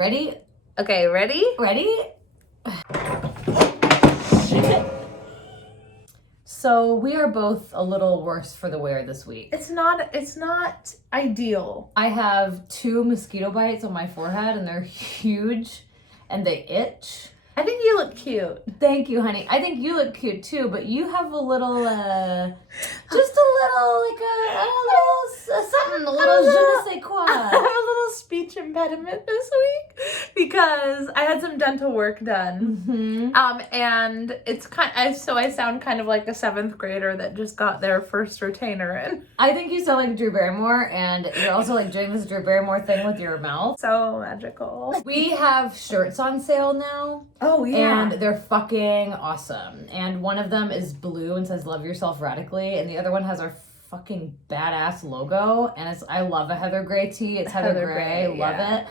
Ready? Okay, ready? Ready? Shit. So we are both a little worse for the wear this week. It's not ideal. I have 2 mosquito bites on my forehead and they're huge and they itch. I think you look cute. Thank you, honey. I think you look cute too, but you have a little, just a little, like something, a little je ne sais quoi. I have a little speech impediment this week because I had some dental work done. Mm-hmm. And it's so I sound kind of like a 7th grader that just got their first retainer in. I think you sound like Drew Barrymore, and you're also like doing this Drew Barrymore thing with your mouth. So magical. We have shirts on sale now. Oh, yeah. And they're fucking awesome. And one of them is blue and says "Love yourself radically," and the other one has our fucking badass logo. And I love a Heather Gray tee. It's Heather Gray. Love it.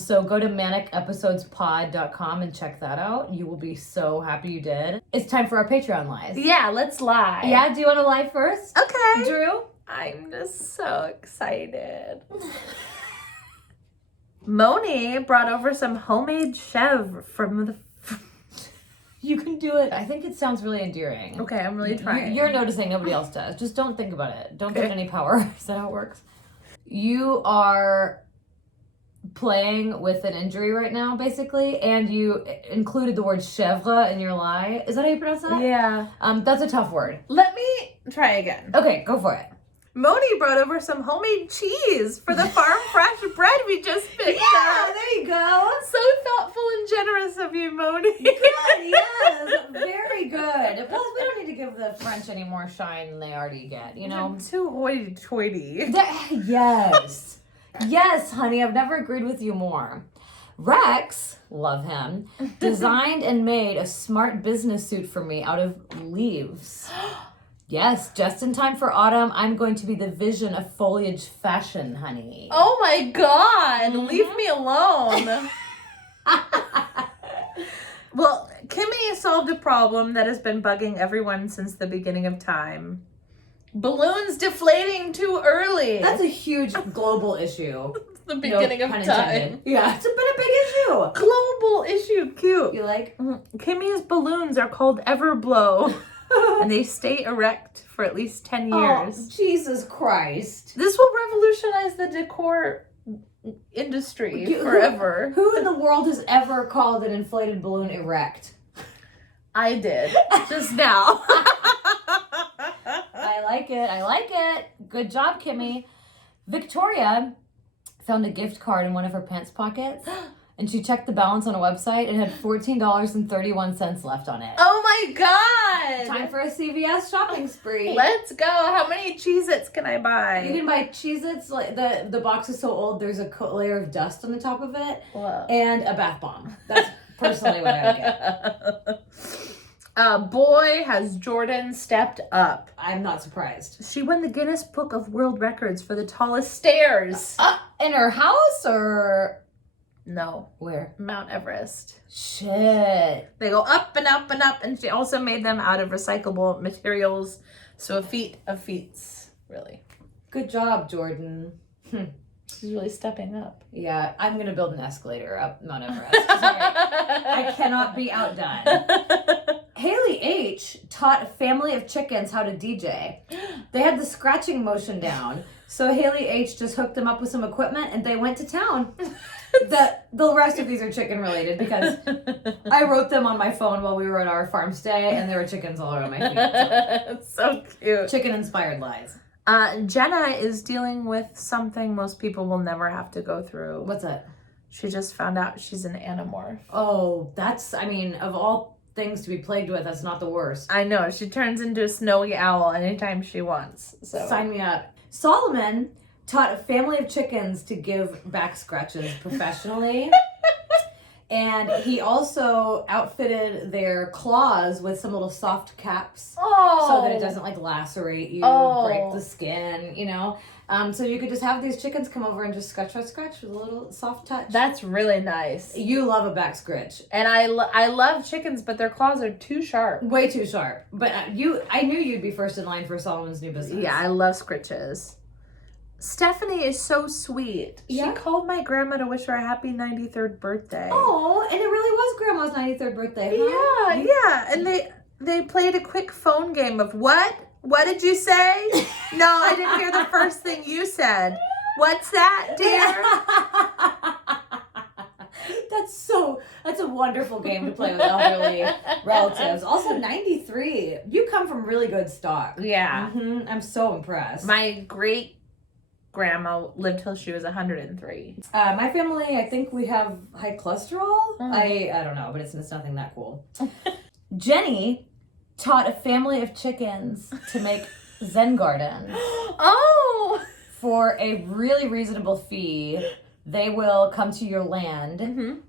So go to manicepisodespod.com and check that out. You will be so happy you did. It's time for our Patreon live. Yeah, let's lie. Yeah, do you want to lie first? Okay. Drew? I'm just so excited. Moni brought over some homemade chèvre from the... You can do it. I think it sounds really endearing. Okay, I'm really trying. You're noticing, nobody else does. Just don't think about it. Don't give it any power. Is that how it works? You are playing with an injury right now, basically, and you included the word chèvre in your lie. Is that how you pronounce that? Yeah. That's a tough word. Let me try again. Okay, go for it. Moni brought over some homemade cheese for the farm fresh bread we just picked up. There you go. So thoughtful and generous of you, Moni. Good, yes. Very good. Plus, we don't need to give the French any more shine than they already get, you know? I'm too hoity-toity. Yes. Yes, honey, I've never agreed with you more. Rex, love him, designed and made a smart business suit for me out of leaves. Yes, just in time for autumn, I'm going to be the vision of foliage fashion, honey. Oh my God, leave me alone. Well, Kimmy solved a problem that has been bugging everyone since the beginning of time. Balloons deflating too early. That's a huge global issue. The beginning of time. Yeah, it's been a big issue. Global issue, cute. You like? Kimmy's balloons are called Everblow. And they stay erect for at least 10 years. Oh, Jesus Christ. This will revolutionize the decor industry forever. Who in the world has ever called an inflated balloon erect? I did. Just now. I like it. I like it. Good job, Kimmy. Victoria found a gift card in one of her pants pockets. And she checked the balance on a website and had $14.31 left on it. Oh my God! Time for a CVS shopping spree. Let's go. How many Cheez-Its can I buy? You can buy Cheez-Its. Like the box is so old, there's a layer of dust on the top of it. Whoa. And a bath bomb. That's personally what I would get. Boy, has Jordan stepped up. I'm not surprised. She won the Guinness Book of World Records for the tallest stairs. In her house or... No. Where? Mount Everest. Shit. They go up and up and up, and she also made them out of recyclable materials. So a feat of feats, really. Good job, Jordan. She's really stepping up. Yeah, I'm going to build an escalator up Mount Everest. Sorry. I cannot be outdone. Haley H. taught a family of chickens how to DJ. They had the scratching motion down. So Haley H. just hooked them up with some equipment and they went to town. The rest of these are chicken related because I wrote them on my phone while we were at our farm stay and there were chickens all around my feet. It's so cute. Chicken inspired lies. Jenna is dealing with something most people will never have to go through. What's that? She just found out she's an animorph. Oh, that's, I mean, of all things to be plagued with, that's not the worst. I know. She turns into a snowy owl anytime she wants. So sign me up. Solomon taught a family of chickens to give back scratches professionally. And he also outfitted their claws with some little soft caps so that it doesn't like lacerate you, break the skin, you know. So you could just have these chickens come over and just scratch with a little soft touch. That's really nice. You love a back scritch. And I love chickens, but their claws are too sharp. Way too sharp. But I knew you'd be first in line for Solomon's new business. Yeah, I love scritches. Stephanie is so sweet. Yeah? She called my grandma to wish her a happy 93rd birthday. Oh, and it really was Grandma's 93rd birthday, huh? Yeah. And they played a quick phone game of what? What did you say? No, I didn't hear the first thing you said. What's that, dear? That's a wonderful game to play with elderly relatives. Also, 93. You come from really good stock. Yeah. Mm-hmm. I'm so impressed. My great grandma lived till she was 103. My family, I think we have high cholesterol. Mm. I don't know, but it's nothing that cool. Jenny taught a family of chickens to make Zen gardens. Oh! For a really reasonable fee. They will come to your land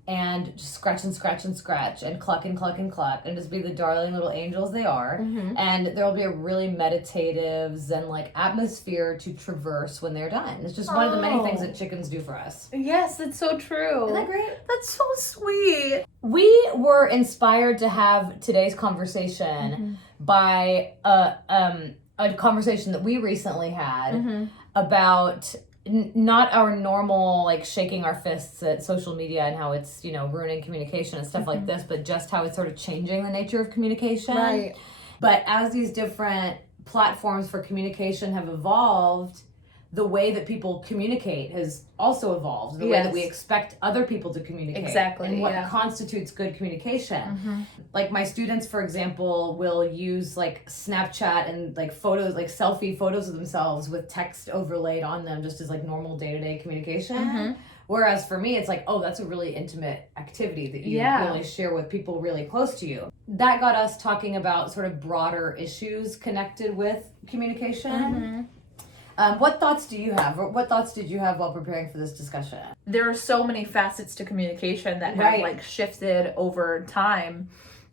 and just scratch and scratch and scratch and cluck and cluck and cluck and just be the darling little angels they are. And there will be a really meditative Zen-like atmosphere to traverse when they're done. It's just one of the many things that chickens do for us. Yes, that's so true. Isn't that great? That's so sweet. We were inspired to have today's conversation by a conversation that we recently had about not our normal like shaking our fists at social media and how it's, you know, ruining communication and stuff like this, but just how it's sort of changing the nature of communication. Right. But as these different platforms for communication have evolved, the way that people communicate has also evolved. The way that we expect other people to communicate. Exactly. And what constitutes good communication. Like my students, for example, will use like Snapchat and like photos, like selfie photos of themselves with text overlaid on them just as like normal day-to-day communication. Whereas for me, it's like, oh, that's a really intimate activity that you really share with people really close to you. That got us talking about sort of broader issues connected with communication. What thoughts do you have? What thoughts did you have while preparing for this discussion? There are so many facets to communication that have like shifted over time.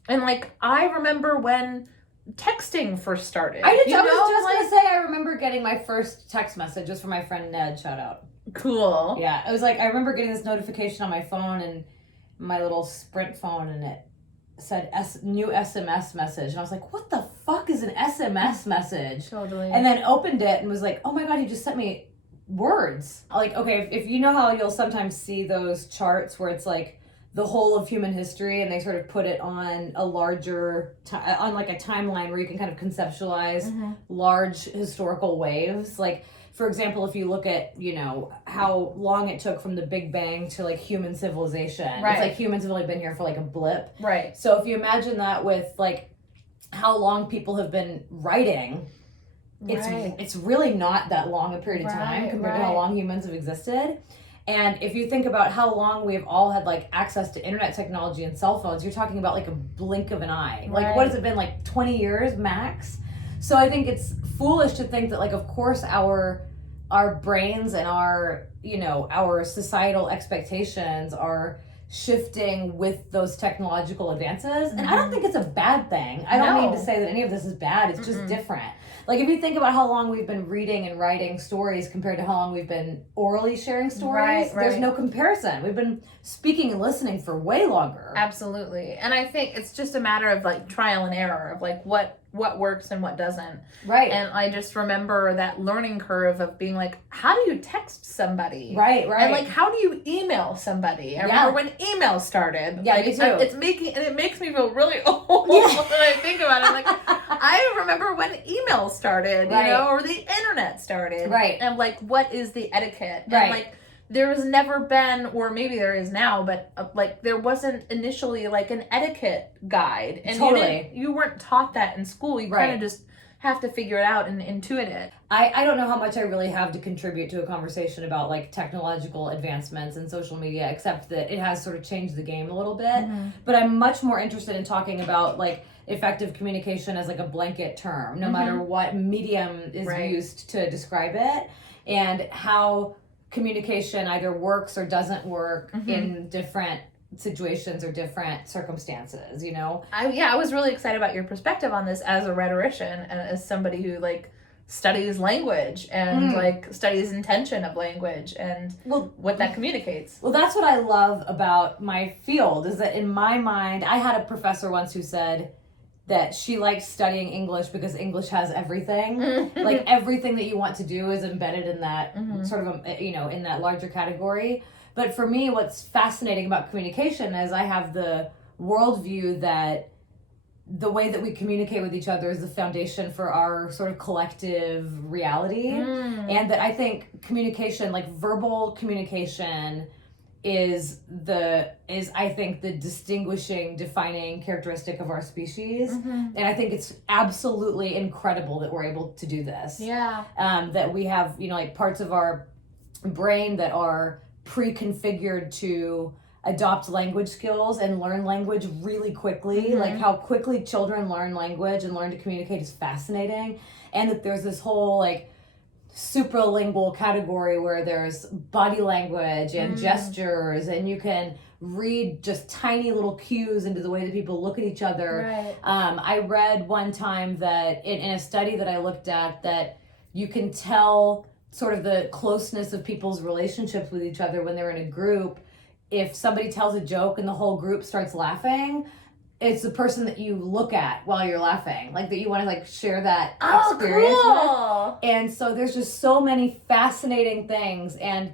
And like, I remember when texting first started. I was just going to say, I remember getting my first text message just from my friend Ned, shout out. Cool. Yeah, it was like, I remember getting this notification on my phone and my little Sprint phone, and it said new SMS message, and I was like, what the fuck is an SMS message? Totally. And then opened it and was like, oh my god, he just sent me words. Like, okay, if you know how you'll sometimes see those charts where it's like the whole of human history and they sort of put it on a larger on like a timeline where you can kind of conceptualize large historical waves. Like, for example, if you look at, you know, how long it took from the Big Bang to like human civilization. It's like humans have only been here for like a blip. Right. So if you imagine that with like how long people have been writing, it's really not that long a period of time compared to how long humans have existed. And if you think about how long we've all had like access to internet technology and cell phones, you're talking about like a blink of an eye. Like, what has it been, like 20 years max? So I think it's foolish to think that, like, of course our brains and our, you know, our societal expectations are shifting with those technological advances. And I don't think it's a bad thing. I don't mean to say that any of this is bad. It's just different. Like, if you think about how long we've been reading and writing stories compared to how long we've been orally sharing stories, there's no comparison. We've been speaking and listening for way longer. Absolutely. And I think it's just a matter of like trial and error of like what works and what doesn't. Right. And I just remember that learning curve of being like, how do you text somebody? Right. And like, how do you email somebody? I remember when email started. Yeah, like, me too. It makes me feel really old when I think about it. Like, I remember when email started, you know, or the internet started. Right. And like, what is the etiquette? And like, there has never been, or maybe there is now, but like there wasn't initially like an etiquette guide. And you weren't taught that in school. You kind of just have to figure it out and intuit it. I don't know how much I really have to contribute to a conversation about like technological advancements and social media, except that it has sort of changed the game a little bit. But I'm much more interested in talking about like effective communication as like a blanket term, no matter what medium is used to describe it, and how communication either works or doesn't work in different situations or different circumstances, you know? I was really excited about your perspective on this as a rhetorician and as somebody who like studies language and like studies intention of language and what that communicates. Well, that's what I love about my field, is that in my mind, I had a professor once who said, that she likes studying English because English has everything. Like everything that you want to do is embedded in that sort of, in that larger category. But for me, what's fascinating about communication is I have the worldview that the way that we communicate with each other is the foundation for our sort of collective reality. And that I think communication, like verbal communication, is I think the distinguishing, defining characteristic of our species. And I think it's absolutely incredible that we're able to do this. Yeah. That we have, like parts of our brain that are pre-configured to adopt language skills and learn language really quickly. Like how quickly children learn language and learn to communicate is fascinating. And that there's this whole like supralingual category where there's body language and gestures, and you can read just tiny little cues into the way that people look at each other. Right. I read one time that in a study that I looked at, that you can tell sort of the closeness of people's relationships with each other when they're in a group. If somebody tells a joke and the whole group starts laughing, it's the person that you look at while you're laughing, like that you want to like share that experience with. And so there's just so many fascinating things. And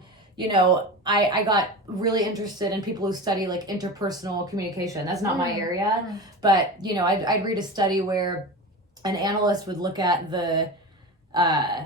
I got really interested in people who study like interpersonal communication. That's not my area, but I'd read a study where an analyst would look at the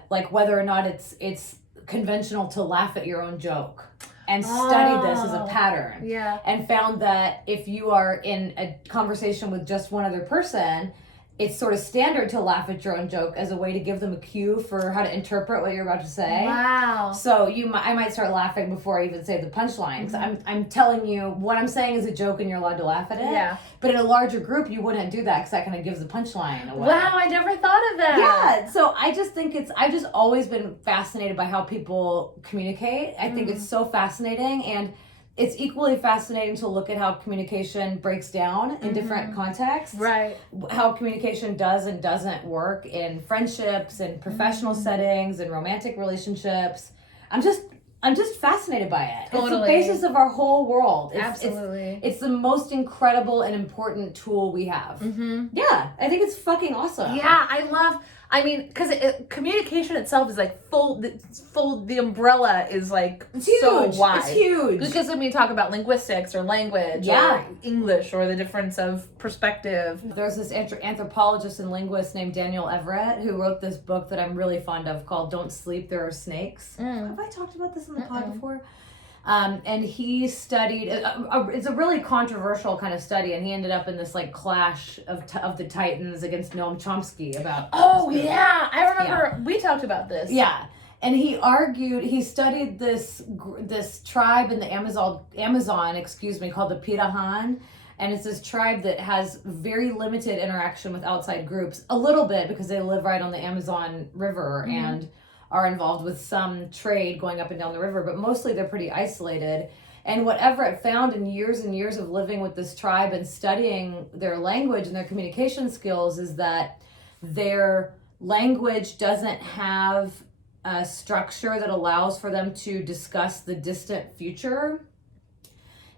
like whether or not it's conventional to laugh at your own joke, and studied this as a pattern. Yeah. And found that if you are in a conversation with just one other person, it's sort of standard to laugh at your own joke as a way to give them a cue for how to interpret what you're about to say. Wow. So I might start laughing before I even say the punchline. I'm telling you what I'm saying is a joke and you're allowed to laugh at it. Yeah. But in a larger group, you wouldn't do that because that kind of gives the punchline away. Wow, I never thought of that. Yeah. So I just think I've just always been fascinated by how people communicate. I think it's so fascinating, and it's equally fascinating to look at how communication breaks down in different contexts. Right. How communication does and doesn't work in friendships and professional settings and romantic relationships. I'm just fascinated by it. Totally. It's the basis of our whole world. Absolutely. It's the most incredible and important tool we have. Yeah, I think it's fucking awesome. Yeah, because communication itself is like full, the umbrella is like so wide. It's huge. Because when we talk about linguistics or language or English or the difference of perspective. There's this anthropologist and linguist named Daniel Everett who wrote this book that I'm really fond of called Don't Sleep, There Are Snakes. Have I talked about this in the pod before? And he studied, it's a really controversial kind of study, and he ended up in this like clash of the Titans against Noam Chomsky about... Oh, yeah. I remember we talked about this. Yeah. And he studied this tribe in the Amazon, called the Pirahan. And it's this tribe that has very limited interaction with outside groups, a little bit because they live right on the Amazon River and are involved with some trade going up and down the river, but mostly they're pretty isolated. And what Everett found in years and years of living with this tribe and studying their language and their communication skills is that their language doesn't have a structure that allows for them to discuss the distant future.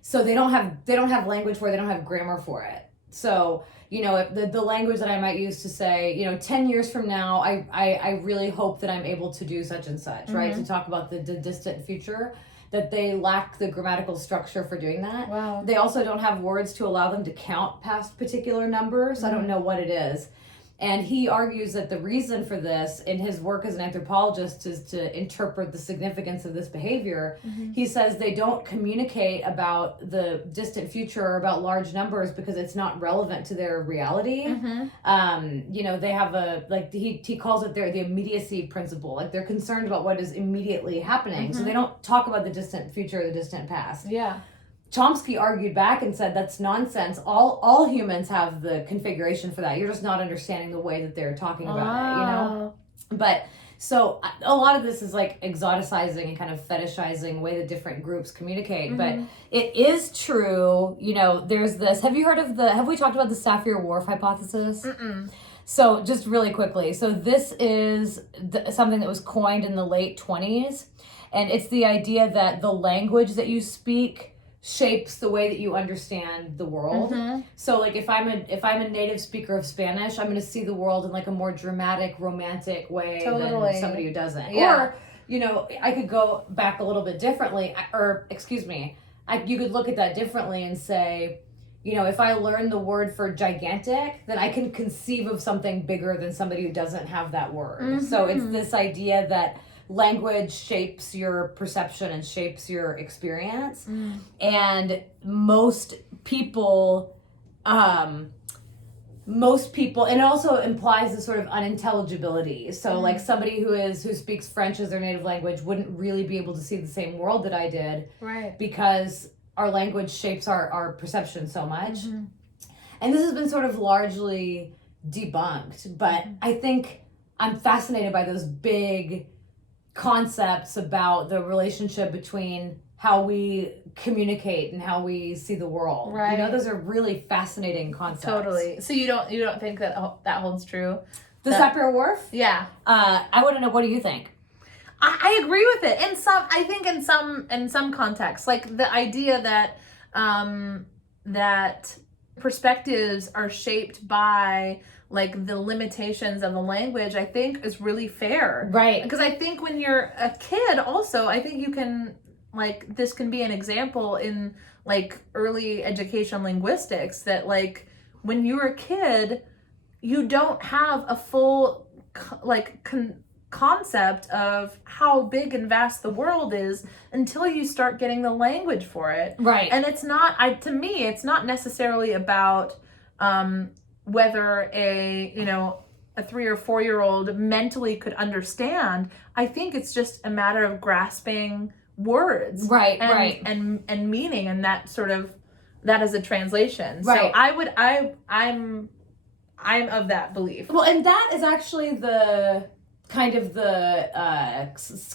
So they don't have language where they don't have grammar for it. So the language that I might use to say, 10 years from now, I really hope that I'm able to do such and such, right? To talk about the distant future, that they lack the grammatical structure for doing that. Wow. They also don't have words to allow them to count past particular numbers. I don't know what it is. And he argues that the reason for this in his work as an anthropologist is to interpret the significance of this behavior. He says they don't communicate about the distant future or about large numbers because it's not relevant to their reality. They have he calls it the immediacy principle. Like they're concerned about what is immediately happening. So they don't talk about the distant future or the distant past. Yeah. Chomsky argued back and said that's nonsense. All humans have the configuration for that. You're just not understanding the way that they're talking about it, But so a lot of this is like exoticizing and kind of fetishizing the way that different groups communicate. But it is true, there's this. Have we talked about the Sapir-Whorf hypothesis? So just really quickly. So this is something that was coined in the late 1920s. And it's the idea that the language that you speak shapes the way that you understand the world. So like if I'm a native speaker of Spanish, I'm going to see the world in like a more dramatic, romantic way than somebody who doesn't. Or, you know, I could go back a little bit differently, you could look at that differently and say, you know, if I learn the word for gigantic, then I can conceive of something bigger than somebody who doesn't have that word. So it's this idea that language shapes your perception and shapes your experience. And most people, and it also implies this sort of unintelligibility. So like somebody who speaks French as their native language wouldn't really be able to see the same world that I did. Right. Because our language shapes our perception so much. And this has been sort of largely debunked, but I think I'm fascinated by those big concepts about the relationship between how we communicate and how we see the world. Right. You know, those are really fascinating concepts. Totally. So you don't think that holds true? The Sapir-Whorf? Yeah. I wouldn't know. What do you think? I agree with it. In some contexts, like the idea that that perspectives are shaped by like the limitations of the language, I think is really fair. Right. Because I think when you're a kid also, I think you can, like, this can be an example in like early education linguistics that like when you're a kid, you don't have a full concept of how big and vast the world is until you start getting the language for it. Right. And it's not, to me, it's not necessarily about whether a 3 or 4 year old mentally could understand. I think it's just a matter of grasping words. Right. And meaning, and that is a translation. Right. So I'm of that belief. Well, and that is actually the kind of the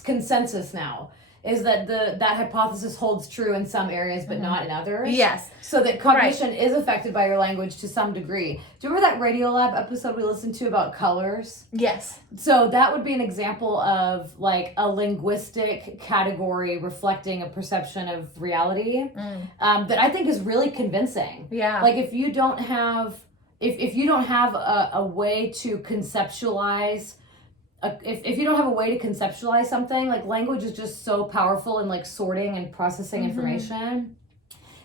consensus now, is that that hypothesis holds true in some areas but not in others. Yes. So that cognition is affected by your language to some degree. Do you remember that Radiolab episode we listened to about colors? Yes. So that would be an example of like a linguistic category reflecting a perception of reality that I think is really convincing. Yeah. Like if you don't have a way to conceptualize if you don't have a way to conceptualize something, like language is just so powerful in like sorting and processing information.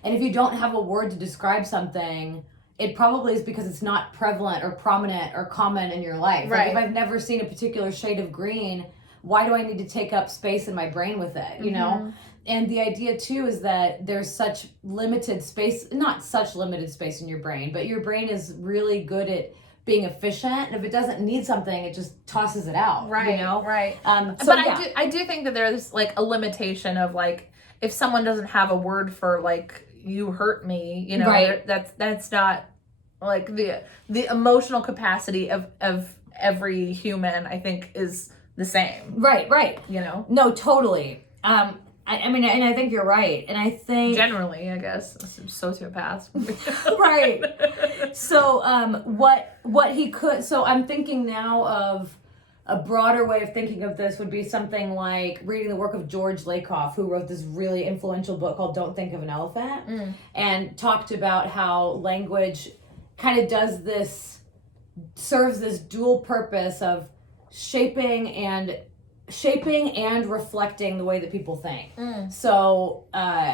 And if you don't have a word to describe something, it probably is because it's not prevalent or prominent or common in your life. Right. Like if I've never seen a particular shade of green, why do I need to take up space in my brain with it, you know? And the idea too is that there's such limited space, not such limited space in your brain, but your brain is really good at being efficient, and if it doesn't need something, it just tosses it out. Right. You know. Right. I do think that there's like a limitation of like if someone doesn't have a word for like you hurt me, you know, right. that's not like the emotional capacity of every human. I think is the same. Right. Right. You know. No, totally. I mean, and I think you're right. And I think generally, I guess, sociopaths. Right. So, what he could. So I'm thinking now of a broader way of thinking of this would be something like reading the work of George Lakoff, who wrote this really influential book called "Don't Think of an Elephant," and talked about how language kind of serves this dual purpose of shaping and reflecting the way that people think. So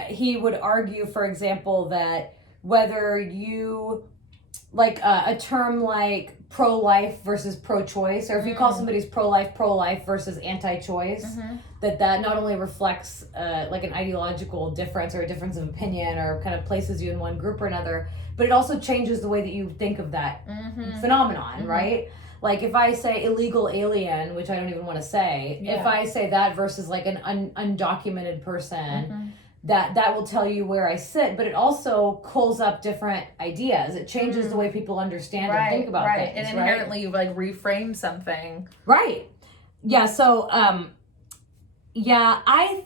he would argue, for example, that whether you like a term like pro-life versus pro-choice, or if you call somebody's pro-life versus anti-choice, that not only reflects like an ideological difference or a difference of opinion or kind of places you in one group or another, but it also changes the way that you think of that phenomenon, right? Like if I say illegal alien, which I don't even want to say, if I say that versus like an undocumented person, that will tell you where I sit, but it also pulls up different ideas. It changes the way people understand and think about things. And inherently you like reframe something. Right. Yeah. So, I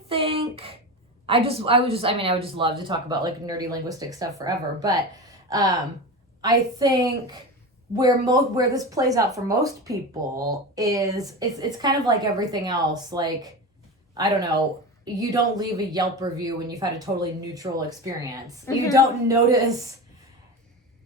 think I would just love to talk about like nerdy linguistic stuff forever, but I think where this plays out for most people is it's kind of like everything else. Like, I don't know, you don't leave a Yelp review when you've had a totally neutral experience. Mm-hmm. You don't notice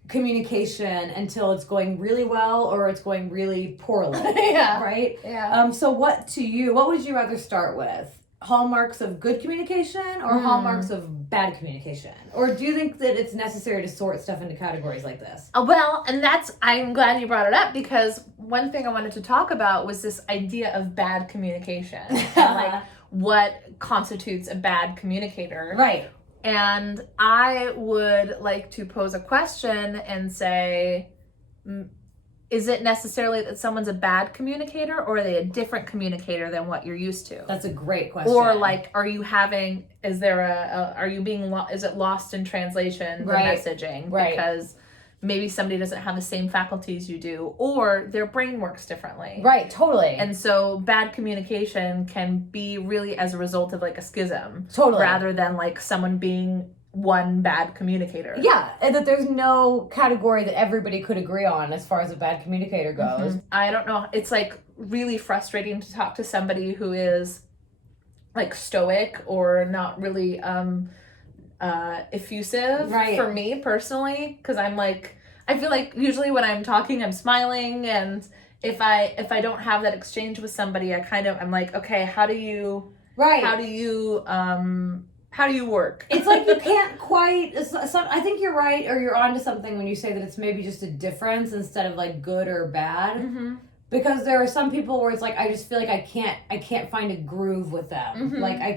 communication until it's going really well or it's going really poorly. Yeah. Right? Yeah. So what would you rather start with? Hallmarks of good communication or hallmarks of bad communication? Or do you think that it's necessary to sort stuff into categories like this? Well, and I'm glad you brought it up, because one thing I wanted to talk about was this idea of bad communication and like what constitutes a bad communicator. Right. And I would like to pose a question and say, is it necessarily that someone's a bad communicator, or are they a different communicator than what you're used to? That's a great question. Or like, are you is it lost in translation, the messaging? Right. Because maybe somebody doesn't have the same faculties you do, or their brain works differently. Right, totally. And so bad communication can be really as a result of like a schism. Totally. Rather than like someone being one bad communicator. Yeah, and that there's no category that everybody could agree on as far as a bad communicator goes. Mm-hmm. I don't know. It's like really frustrating to talk to somebody who is like stoic or not really effusive, right. For me personally, because I'm like, I feel like usually when I'm talking I'm smiling, and if I don't have that exchange with somebody, I'm like, okay, how do you work? It's like you can't quite, I think you're right, or you're onto something when you say that it's maybe just a difference instead of like good or bad. Mm-hmm. Because there are some people where it's like, I just feel like I can't find a groove with them. Mm-hmm. Like I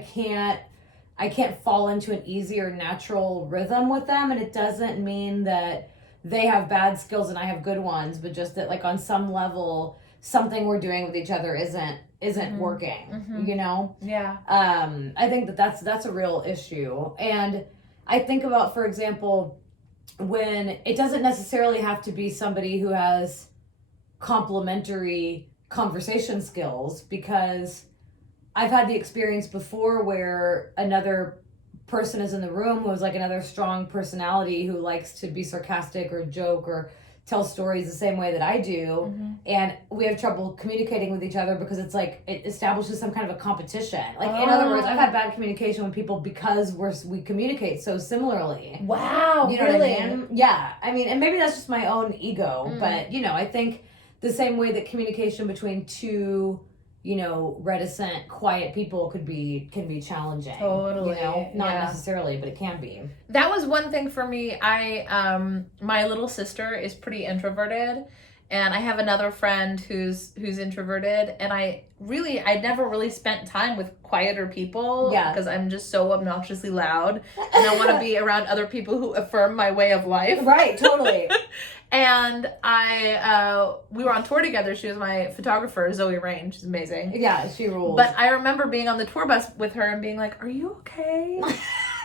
can't fall into an easier natural rhythm with them, and it doesn't mean that they have bad skills and I have good ones, but just that like on some level something we're doing with each other isn't mm-hmm. working, mm-hmm. you know? Yeah. I think that's a real issue. And I think about, for example, when it doesn't necessarily have to be somebody who has complementary conversation skills, because I've had the experience before where another person is in the room who has like another strong personality who likes to be sarcastic or joke or tell stories the same way that I do, mm-hmm. and we have trouble communicating with each other because it's like it establishes some kind of a competition. Like in other words, I've had bad communication with people because we communicate so similarly. Wow, you know really? what I mean? Yeah, I mean, and maybe that's just my own ego, but you know, I think the same way that communication between two, you know, reticent, quiet people can be challenging. Totally. You know, not necessarily, but it can be. That was one thing for me. My little sister is pretty introverted, and I have another friend who's introverted, and I never really spent time with quieter people because I'm just so obnoxiously loud, and I want to be around other people who affirm my way of life. Right, totally. And we were on tour together. She was my photographer, Zoe Rain. She's amazing. Yeah, she rules. But I remember being on the tour bus with her and being like, "Are you okay?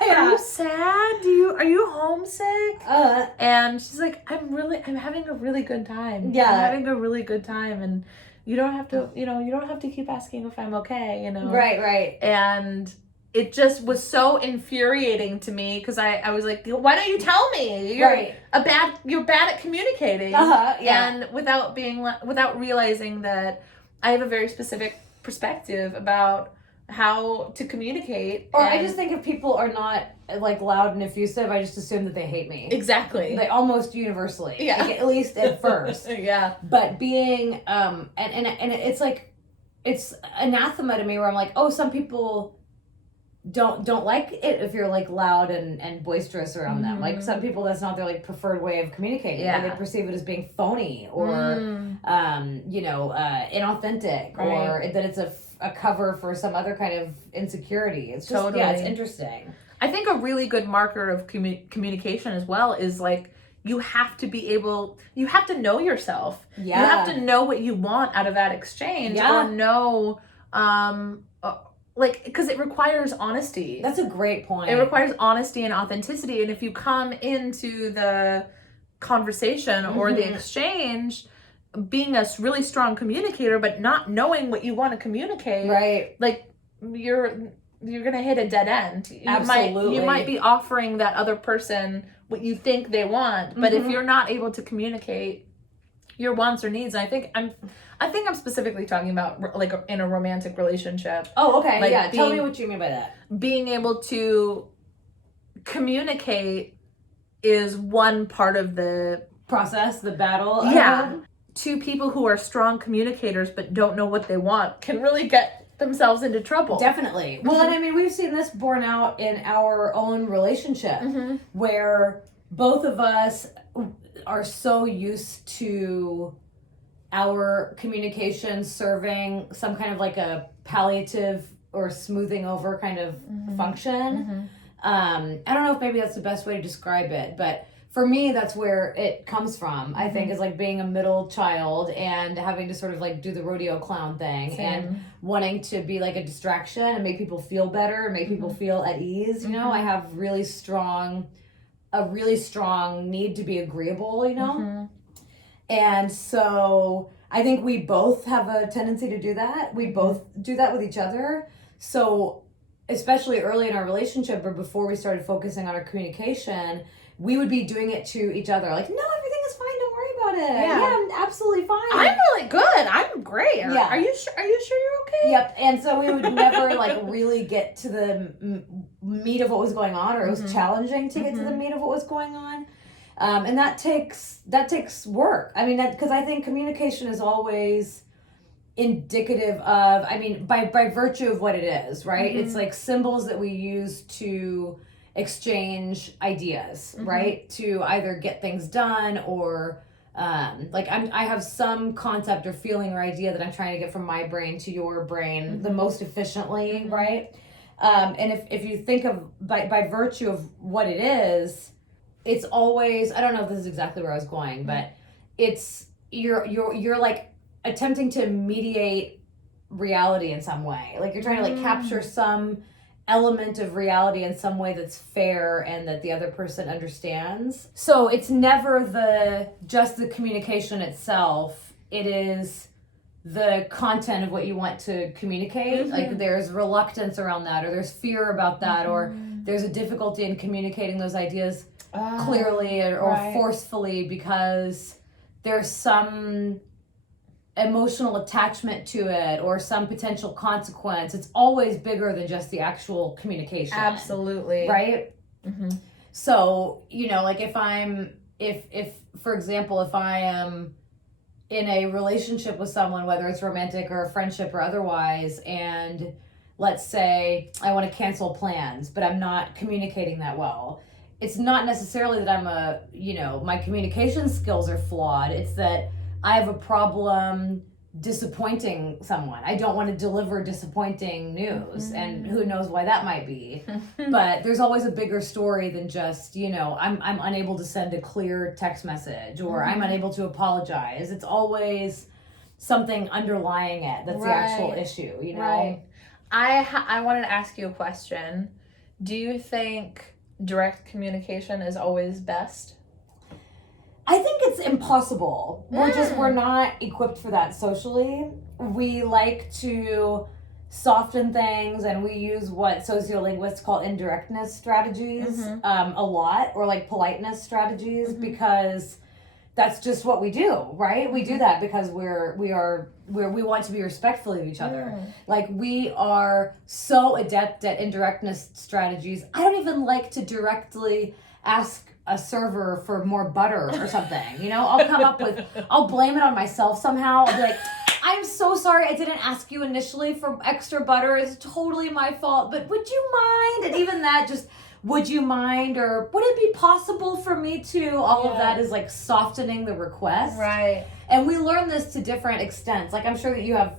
Are you sad? Are you homesick?" And she's like, "I'm having a really good time. Yeah, I'm having a really good time, and you don't have to keep asking if I'm okay. You know." Right. And it just was so infuriating to me because I was like, why don't you tell me? You're bad at communicating. And without realizing that I have a very specific perspective about how to communicate. Or I just think if people are not like loud and effusive, I just assume that they hate me. Exactly. Like almost universally. Yeah. Like, at least at first. Yeah. But being and it's like it's anathema to me where I'm like, oh, some people don't like it if you're like loud and boisterous around them. Like some people, that's not their like preferred way of communicating. Yeah. Like, they perceive it as being phony or inauthentic, or that it's a cover for some other kind of insecurity. It's just it's interesting. I think a really good marker of communication as well is like you have to know yourself. Yeah. You have to know what you want out of that exchange, or know because it requires honesty. That's a great point. It requires honesty and authenticity. And if you come into the conversation or the exchange being a really strong communicator, but not knowing what you want to communicate, right? Like you're gonna hit a dead end. Absolutely. You might be offering that other person what you think they want, but if you're not able to communicate your wants or needs. And I think I'm specifically talking about like in a romantic relationship. Oh, okay. Like yeah. Tell me what you mean by that. Being able to communicate is one part of the process, the battle. Yeah. Two people who are strong communicators but don't know what they want can really get themselves into trouble. Definitely. Well, and I mean, we've seen this borne out in our own relationship where both of us are so used to our communication serving some kind of like a palliative or smoothing over kind of function. I don't know if maybe that's the best way to describe it, but for me, that's where it comes from, I think, is like being a middle child and having to sort of like do the rodeo clown thing and wanting to be like a distraction and make people feel better and make people feel at ease. You know, I have a really strong need to be agreeable, you know? And so I think we both have a tendency to do that. We both do that with each other. So especially early in our relationship or before we started focusing on our communication, we would be doing it to each other. Like, no, everything is fine. Don't worry about it. Yeah, I'm absolutely fine. I'm really good. I'm great. Yeah. Are you sure you're okay? Yep. And so we would never like really get to the meat of what was going on, or it was challenging to get to the meat of what was going on. And that takes work. I mean, because I think communication is always indicative of, I mean, by virtue of what it is, right? It's like symbols that we use to exchange ideas, right? To either get things done or like I have some concept or feeling or idea that I'm trying to get from my brain to your brain the most efficiently, right? And if you think of by virtue of what it is, it's always, I don't know if this is exactly where I was going, but it's you're like attempting to mediate reality in some way. Like you're trying to like capture some element of reality in some way that's fair and that the other person understands. So it's never just the communication itself. It is the content of what you want to communicate. Like there's reluctance around that, or there's fear about that, or there's a difficulty in communicating those ideas clearly or forcefully because there's some emotional attachment to it or some potential consequence. It's always bigger than just the actual communication. Absolutely. Right? So, you know, like if for example, if I am in a relationship with someone, whether it's romantic or a friendship or otherwise, and let's say I want to cancel plans, but I'm not communicating that well. It's not necessarily that my communication skills are flawed. It's that I have a problem disappointing someone. I don't want to deliver disappointing news, and who knows why that might be. But there's always a bigger story than just, I'm unable to send a clear text message, or I'm unable to apologize. It's always something underlying it that's the actual issue, you know? Right. I wanted to ask you a question. Do you think direct communication is always best? I think it's impossible. We're not equipped for that socially. We like to soften things, and we use what sociolinguists call indirectness strategies a lot, or like politeness strategies, because that's just what we do, right? We do that because we want to be respectful of each other. Like we are so adept at indirectness strategies. I don't even like to directly ask a server for more butter or something, I'll blame it on myself somehow. I'll be like, I'm so sorry I didn't ask you initially for extra butter. It's totally my fault, but would you mind? And even that, just, would you mind? Or would it be possible for me to? All of that is like softening the request. Right. And we learn this to different extents. Like I'm sure that you have,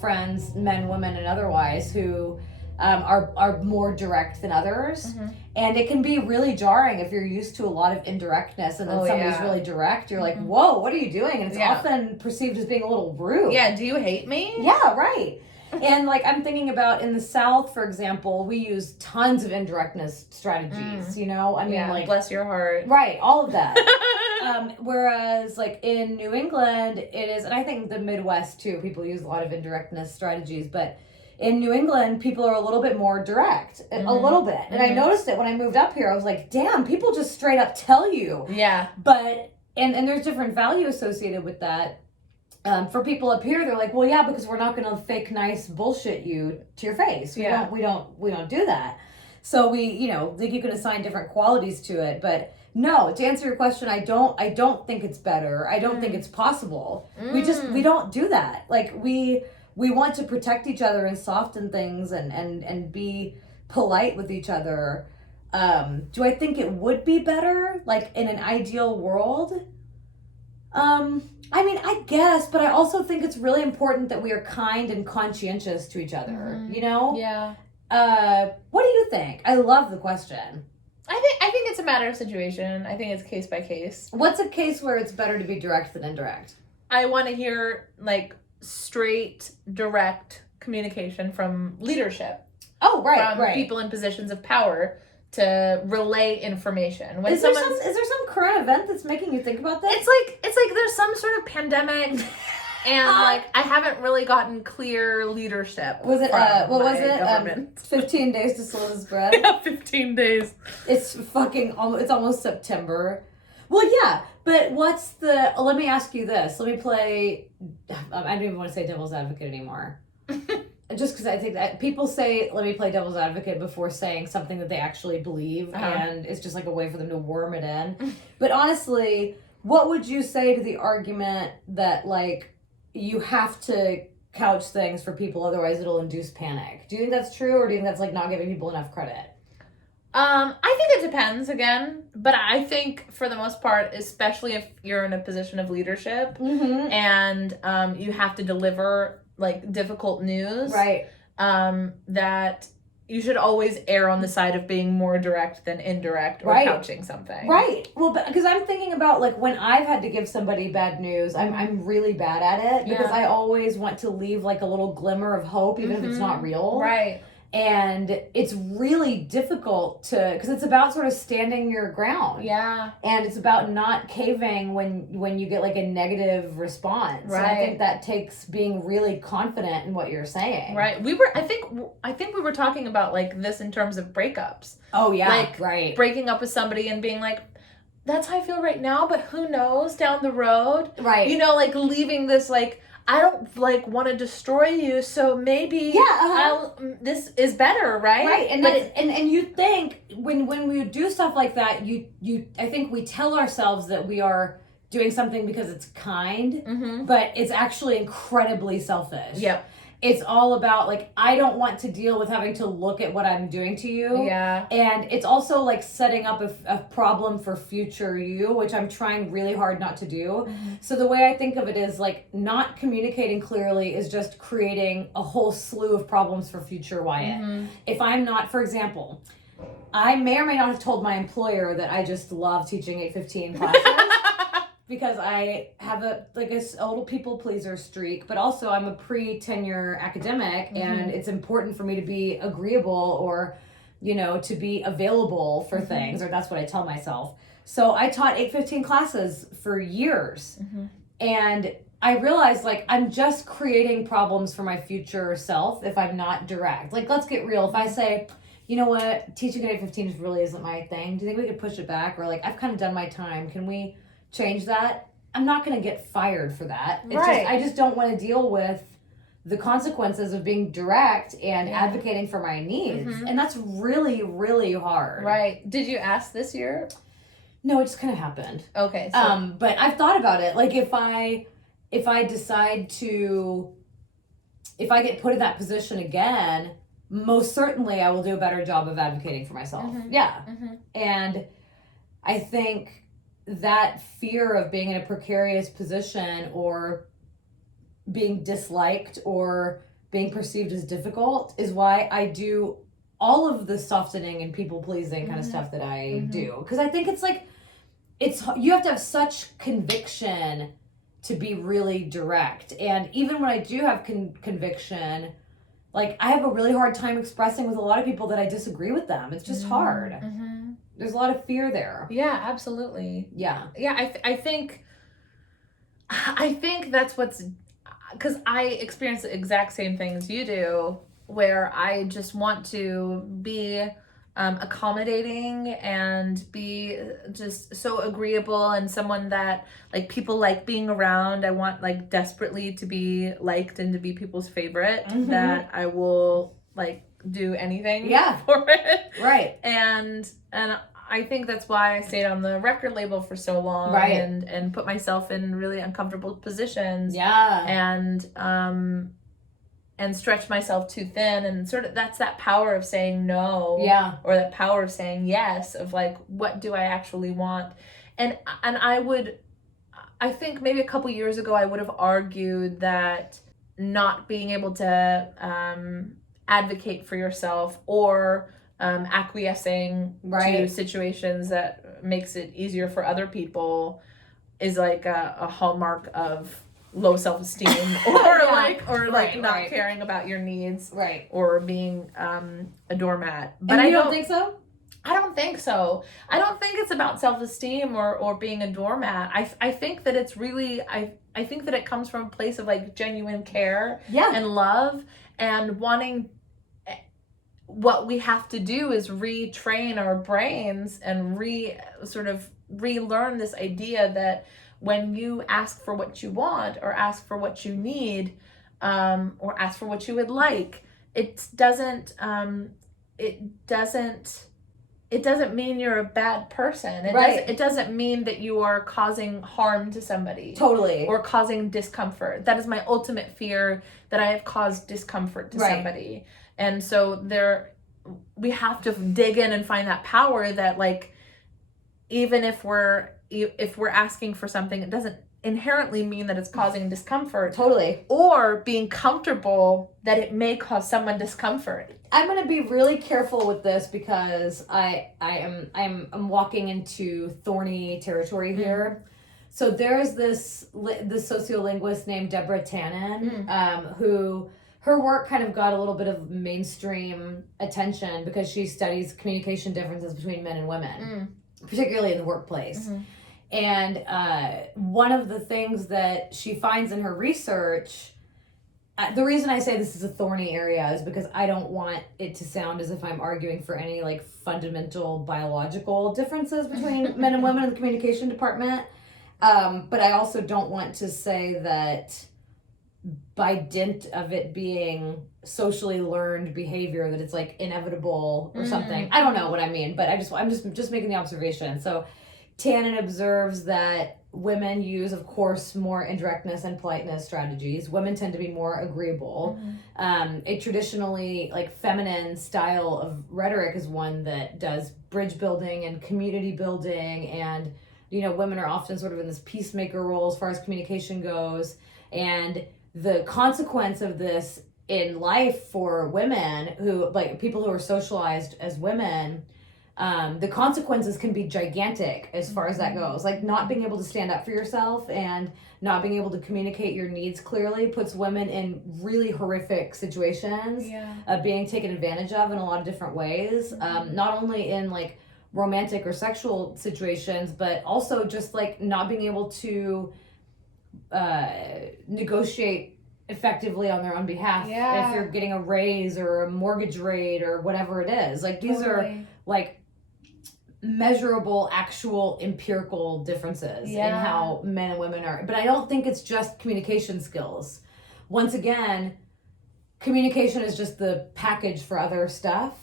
friends, men, women, and otherwise who are more direct than others. And it can be really jarring if you're used to a lot of indirectness and then somebody's really direct. You're like, whoa, what are you doing? And it's often perceived as being a little rude. Yeah, do you hate me? Yeah, right. And like I'm thinking about in the South, for example, we use tons of indirectness strategies, I mean, like, bless your heart. Right, all of that. Whereas like in New England, it is, and I think the Midwest too, people use a lot of indirectness strategies, but in New England, people are a little bit more direct, a little bit. And I noticed it when I moved up here. I was like, damn, people just straight up tell you. Yeah. But and there's different value associated with that. For people up here, they're like, well, yeah, because we're not going to fake nice bullshit you to your face. We don't do that. So we, think you can assign different qualities to it. But no, to answer your question, I don't think it's better. I don't think it's possible. We don't do that. Like we want to protect each other and soften things and be polite with each other. Do I think it would be better, like in an ideal world? I mean, I guess, but I also think it's really important that we are kind and conscientious to each other, Yeah. What do you think? I love the question. I think it's a matter of situation. I think it's case by case. What's a case where it's better to be direct than indirect? I want to hear, like, straight, direct communication from leadership. Oh, right, from people in positions of power to relay information. Is there some current event that's making you think about this? It's like there's some sort of pandemic, and like I haven't really gotten clear leadership. Was it what was it? 15 days to slow this bread. Yeah, 15 days. It's it's almost September. Well, yeah, but let me ask you this. Let me play. I don't even want to say devil's advocate anymore. Just because I think that people say, let me play devil's advocate before saying something that they actually believe, and it's just like a way for them to worm it in. But honestly, what would you say to the argument that, like, you have to couch things for people, otherwise it'll induce panic? Do you think that's true, or do you think that's, like, not giving people enough credit? I think it depends again, but I think for the most part, especially if you're in a position of leadership and you have to deliver like difficult news, right? That you should always err on the side of being more direct than indirect or couching something, right? Well, because I'm thinking about like when I've had to give somebody bad news, I'm really bad at it because I always want to leave like a little glimmer of hope, even if it's not real, right? And it's really difficult because it's about sort of standing your ground. Yeah. And it's about not caving when you get like a negative response. Right. And I think that takes being really confident in what you're saying. Right. I think we were talking about like this in terms of breakups. Oh yeah. Like right. breaking up with somebody and being like, that's how I feel right now, but who knows down the road. Right. Like leaving this like, I don't like want to destroy you, so maybe this is better, right? Right, and you think when we do stuff like that, I think we tell ourselves that we are doing something because it's kind, but it's actually incredibly selfish. Yep. It's all about, like, I don't want to deal with having to look at what I'm doing to you. Yeah. And it's also, like, setting up a problem for future you, which I'm trying really hard not to do. So the way I think of it is, like, not communicating clearly is just creating a whole slew of problems for future Wyatt. If I'm not, for example, I may or may not have told my employer that I just love teaching 8:15 classes. Because I have a little people pleaser streak, but also I'm a pre-tenure academic, and it's important for me to be agreeable or, to be available for things, or that's what I tell myself. So I taught 8:15 classes for years, and I realized like I'm just creating problems for my future self if I'm not direct. Like, let's get real. If I say, you know what, teaching at 8:15 really isn't my thing. Do you think we could push it back? Or like, I've kind of done my time. Can we change that? I'm not going to get fired for that. It's right. I just don't want to deal with the consequences of being direct and advocating for my needs. And that's really, really hard. Right. Did you ask this year? No, it just kind of happened. Okay. So. But I've thought about it. Like if I decide to, if I get put in that position again, most certainly I will do a better job of advocating for myself. Yeah. And I think that fear of being in a precarious position or being disliked or being perceived as difficult is why I do all of the softening and people pleasing kind of stuff that I do. Because I think it's like, you have to have such conviction to be really direct. And even when I do have conviction, like I have a really hard time expressing with a lot of people that I disagree with them. It's just hard. There's a lot of fear there. Yeah, absolutely. Yeah. Yeah, I think that's what's, because I experience the exact same things you do, where I just want to be accommodating and be just so agreeable and someone that like people like being around. I want like desperately to be liked and to be people's favorite, that I will like do anything for it. Right. And I think that's why I stayed on the record label for so long, and put myself in really uncomfortable positions. And stretch myself too thin, and sort of that's that power of saying no, or that power of saying yes, of like, what do I actually want? And I think maybe a couple years ago I would have argued that not being able to advocate for yourself or acquiescing to situations that makes it easier for other people is like a hallmark of low self-esteem, or not caring about your needs, or being a doormat. But I don't think so. I don't think so. I don't think it's about self-esteem or being a doormat. I think that it's really I think that it comes from a place of like genuine care and love, and wanting. What we have to do is retrain our brains and relearn this idea that when you ask for what you want, or ask for what you need, or ask for what you would like, it doesn't mean you're a bad person. It doesn't mean that you are causing harm to somebody. Totally. Or causing discomfort. That is my ultimate fear, that I have caused discomfort to somebody. And so we have to dig in and find that power that, like, even if we're asking for something, it doesn't inherently mean that it's causing discomfort. Totally. Or being comfortable that it may cause someone discomfort. I'm going to be really careful with this because I'm walking into thorny territory here. So there's this sociolinguist named Deborah Tannen, who her work kind of got a little bit of mainstream attention because she studies communication differences between men and women, particularly in the workplace. And one of the things that she finds in her research, the reason I say this is a thorny area is because I don't want it to sound as if I'm arguing for any like fundamental biological differences between men and women in the communication department. But I also don't want to say that by dint of it being socially learned behavior that it's like inevitable or something. I don't know what I mean, but I'm just making the observation. So Tannen observes that women use, of course, more indirectness and politeness strategies. Women tend to be more agreeable. A traditionally like feminine style of rhetoric is one that does bridge building and community building, and women are often sort of in this peacemaker role as far as communication goes. And the consequence of this in life for women who, like people who are socialized as women, the consequences can be gigantic as far as that goes. Like not being able to stand up for yourself and not being able to communicate your needs clearly puts women in really horrific situations of being taken advantage of in a lot of different ways. Not only in like romantic or sexual situations, but also just like not being able to negotiate effectively on their own behalf if you're getting a raise or a mortgage rate or whatever it is. Like these are like measurable, actual, empirical differences in how men and women are. But I don't think it's just communication skills. Once again, communication is just the package for other stuff.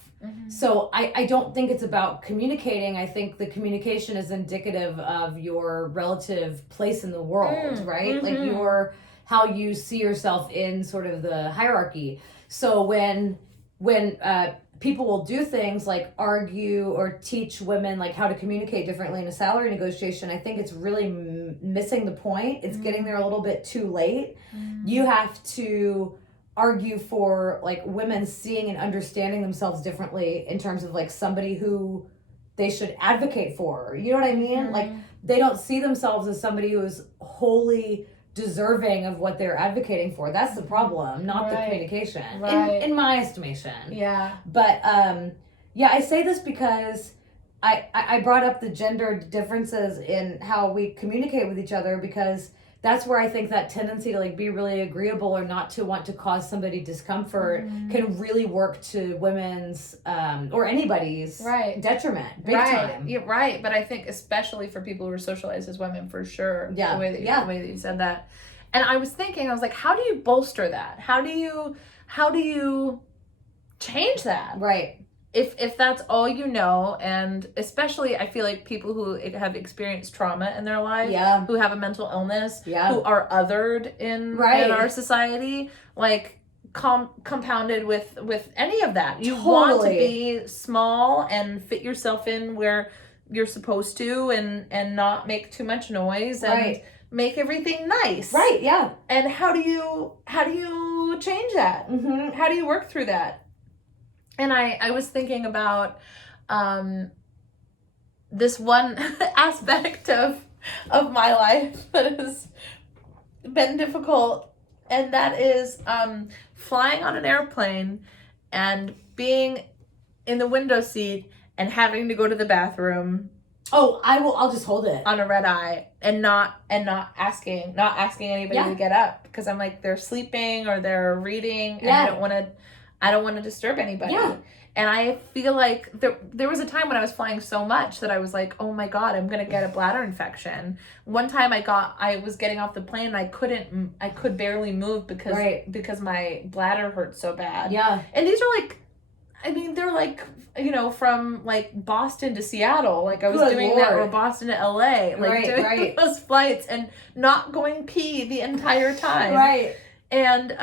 So I don't think it's about communicating. I think the communication is indicative of your relative place in the world, right? Like how you see yourself in sort of the hierarchy. So when people will do things like argue or teach women like how to communicate differently in a salary negotiation, I think it's really missing the point. It's getting there a little bit too late. You have to argue for like women seeing and understanding themselves differently in terms of like somebody who they should advocate for. You know what I mean? Like they don't see themselves as somebody who is wholly deserving of what they're advocating for. That's the problem, not the communication, in my estimation. But I say this because I brought up the gender differences in how we communicate with each other, because that's where I think that tendency to like be really agreeable or not to want to cause somebody discomfort can really work to women's or anybody's detriment big time. Yeah, right. But I think especially for people who are socialized as women, for sure. Yeah. The way that you said that. And I was thinking, I was like, how do you bolster that? How do you change that? Right. If that's all you know, and especially I feel like people who have experienced trauma in their life, who have a mental illness, who are othered in our society, like compounded with any of that. You want to be small and fit yourself in where you're supposed to and not make too much noise and make everything nice. Right, yeah. And how do you change that? Mm-hmm. How do you work through that? And I was thinking about this one aspect of my life that has been difficult, and that is flying on an airplane and being in the window seat and having to go to the bathroom. Oh, I'll just hold it on a red eye and not asking anybody to get up, because I'm like, they're sleeping or they're reading and I don't want to disturb anybody. Yeah. And I feel like there was a time when I was flying so much that I was like, oh my God, I'm going to get a bladder infection. One time I was getting off the plane and I could barely move because my bladder hurt so bad. Yeah. And these are like, I mean, they're like, you know, from like Boston to Seattle. Like I was doing that, or Boston to LA. Like doing those flights and not going pee the entire time. Right. And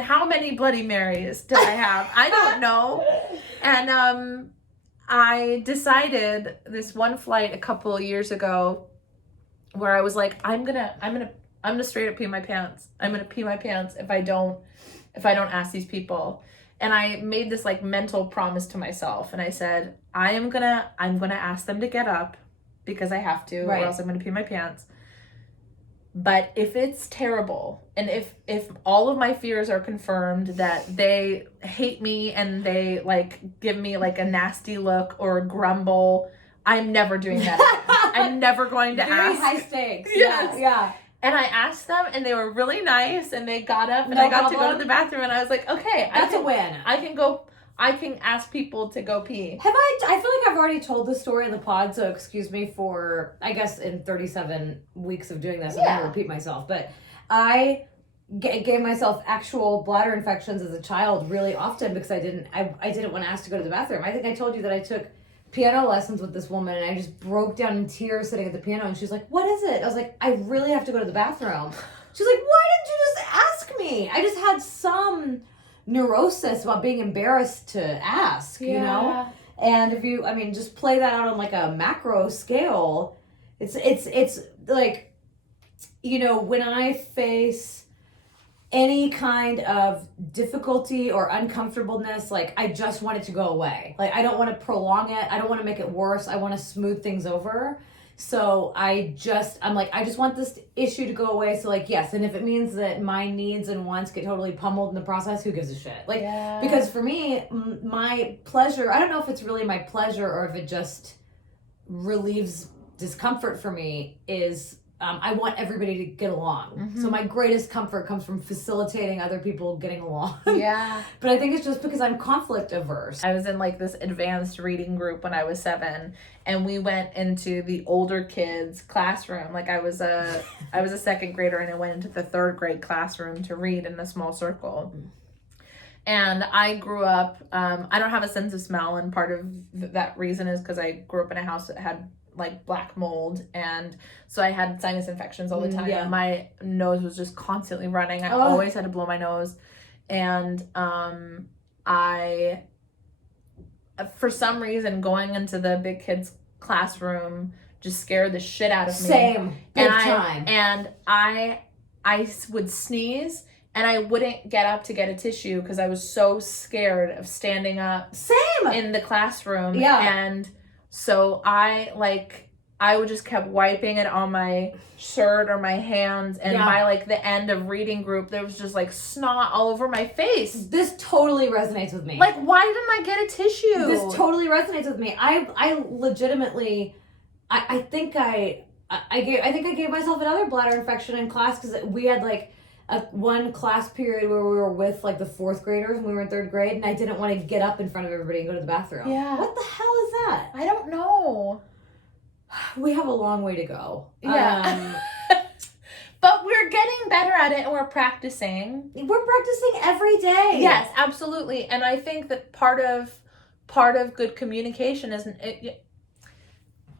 how many Bloody Marys did I have? I don't know. And I decided this one flight a couple of years ago where I was like, I'm gonna straight up pee my pants. I'm gonna pee my pants if I don't ask these people. And I made this like mental promise to myself, and I said, I'm gonna ask them to get up because I have to, or else I'm gonna pee my pants. But if it's terrible, and if all of my fears are confirmed, that they hate me and they like give me like a nasty look or grumble, I'm never doing that again. I'm never going to ask. Very high stakes. Yes. Yeah. And I asked them, and they were really nice, and they got up, and I got to go to the bathroom, and I was like, okay, that's a win. I can ask people to go pee. I feel like I've already told this story in the pod, so excuse me for, I guess in 37 weeks of doing this, I'm going to repeat myself, but I gave myself actual bladder infections as a child really often because I didn't want to ask to go to the bathroom. I think I told you that I took piano lessons with this woman, and I just broke down in tears sitting at the piano, and she's like, what is it? I was like, I really have to go to the bathroom. She's like, why didn't you just ask me? I just had some neurosis about being embarrassed to ask, you know? And if you, just play that out on like a macro scale, it's like, you know, when I face any kind of difficulty or uncomfortableness, like I just want it to go away. Like I don't want to prolong it. I don't want to make it worse. I want to smooth things over. So I just want this issue to go away. So like, yes. And if it means that my needs and wants get totally pummeled in the process, who gives a shit? Like, because for me, my pleasure, I don't know if it's really my pleasure or if it just relieves discomfort for me, is I want everybody to get along. Mm-hmm. So my greatest comfort comes from facilitating other people getting along. Yeah. But I think it's just because I'm conflict averse. I was in like this advanced reading group when I was 7, and we went into the older kids' classroom. Like I was a second grader, and I went into the 3rd grade classroom to read in a small circle. And I grew up, I don't have a sense of smell, and part of that reason is because I grew up in a house that had like black mold, and so I had sinus infections all the time. Yeah. My nose was just constantly running. I always had to blow my nose, and I, for some reason, going into the big kids classroom just scared the shit out of me. Same, big time. And I would sneeze, and I wouldn't get up to get a tissue because I was so scared of standing up. Same in the classroom. Yeah. And so I would just kept wiping it on my shirt or my hands, and by like the end of reading group, there was just like snot all over my face. This totally resonates with me. Like, why didn't I get a tissue? This totally resonates with me. I legitimately, I think I I think I gave myself another bladder infection in class because we had like one class period where we were with like the 4th graders when we were in 3rd grade, and I didn't want to get up in front of everybody and go to the bathroom. Yeah. What the hell is that? I don't know. We have a long way to go. Yeah. But we're getting better at it, and we're practicing. We're practicing every day. Yes, absolutely. And I think that part of good communication is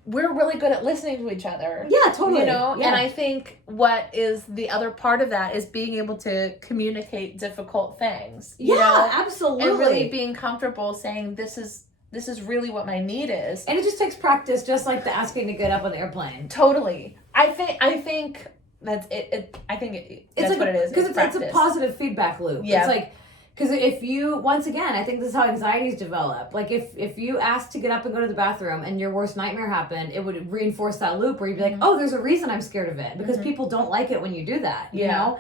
we're really good at listening to each other. Yeah, totally. You know? Yeah. And I think what is the other part of that is being able to communicate difficult things. You know? Absolutely. And really being comfortable saying, this is really what my need is. And it just takes practice, just like the asking to get up on the airplane. Totally. I think that's it. That's what it is. Because it's a positive feedback loop. Yeah. It's like, because if you, once again, I think this is how anxieties develop. Like if you ask to get up and go to the bathroom and your worst nightmare happened, it would reinforce that loop where you'd be like, oh, there's a reason I'm scared of it. Because people don't like it when you do that, you know?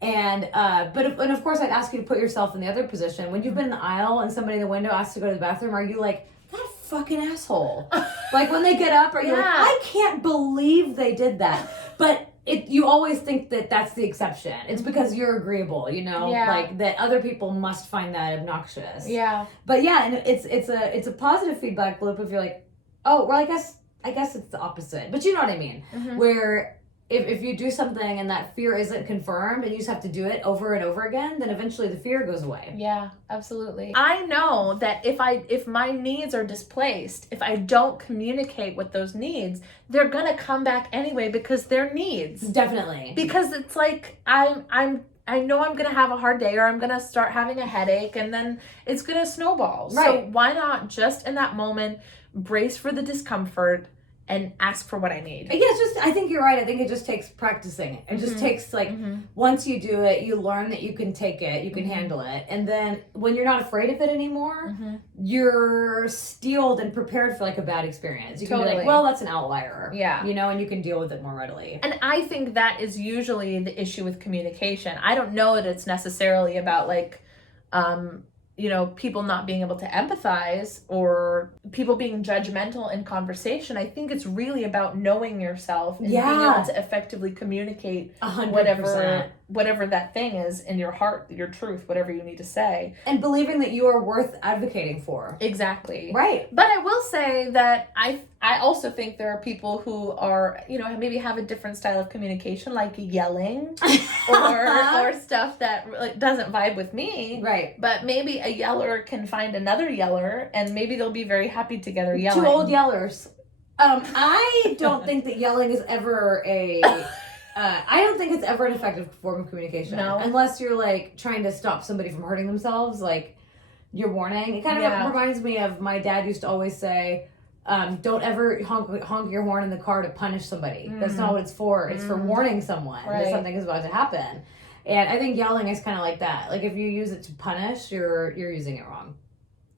And and of course I'd ask you to put yourself in the other position. When you've been in the aisle and somebody in the window asks to go to the bathroom, are you like, that fucking asshole? Like when they get up, are you like, I can't believe they did that? But you always think that that's the exception. It's because you're agreeable, you know, like that other people must find that obnoxious. Yeah. But yeah, and it's a positive feedback loop if you're like, oh, well, I guess it's the opposite. But you know what I mean? Where if you do something and that fear isn't confirmed and you just have to do it over and over again, then eventually the fear goes away. Yeah, absolutely. I know that if my needs are displaced, if I don't communicate with those needs, they're gonna come back anyway because they're needs. Definitely. Because it's like I know I'm gonna have a hard day or I'm gonna start having a headache and then it's gonna snowball. Right. So why not just in that moment brace for the discomfort and ask for what I need. Yeah, I think you're right. I think it just takes practicing. It just takes once you do it, you learn that you can take it, you can handle it. And then when you're not afraid of it anymore, you're steeled and prepared for like a bad experience. You can be like, well, that's an outlier. Yeah. You know, and you can deal with it more readily. And I think that is usually the issue with communication. I don't know that it's necessarily about like, people not being able to empathize or people being judgmental in conversation. I think it's really about knowing yourself and being able to effectively communicate 100%. whatever that thing is in your heart, your truth, whatever you need to say. And believing that you are worth advocating for. Exactly. Right. But I will say that I also think there are people who are, maybe have a different style of communication, like yelling or stuff that like doesn't vibe with me. Right. But maybe a yeller can find another yeller and maybe they'll be very happy together yelling. 2 old yellers. I don't think that yelling is ever I don't think it's ever an effective form of communication. No. Unless you're like trying to stop somebody from hurting themselves, like you're warning. It kind of reminds me of my dad used to always say, don't ever honk your horn in the car to punish somebody. That's not what it's for. It's for warning someone that something is about to happen. And I think yelling is kind of like that. Like if you use it to punish, you're using it wrong.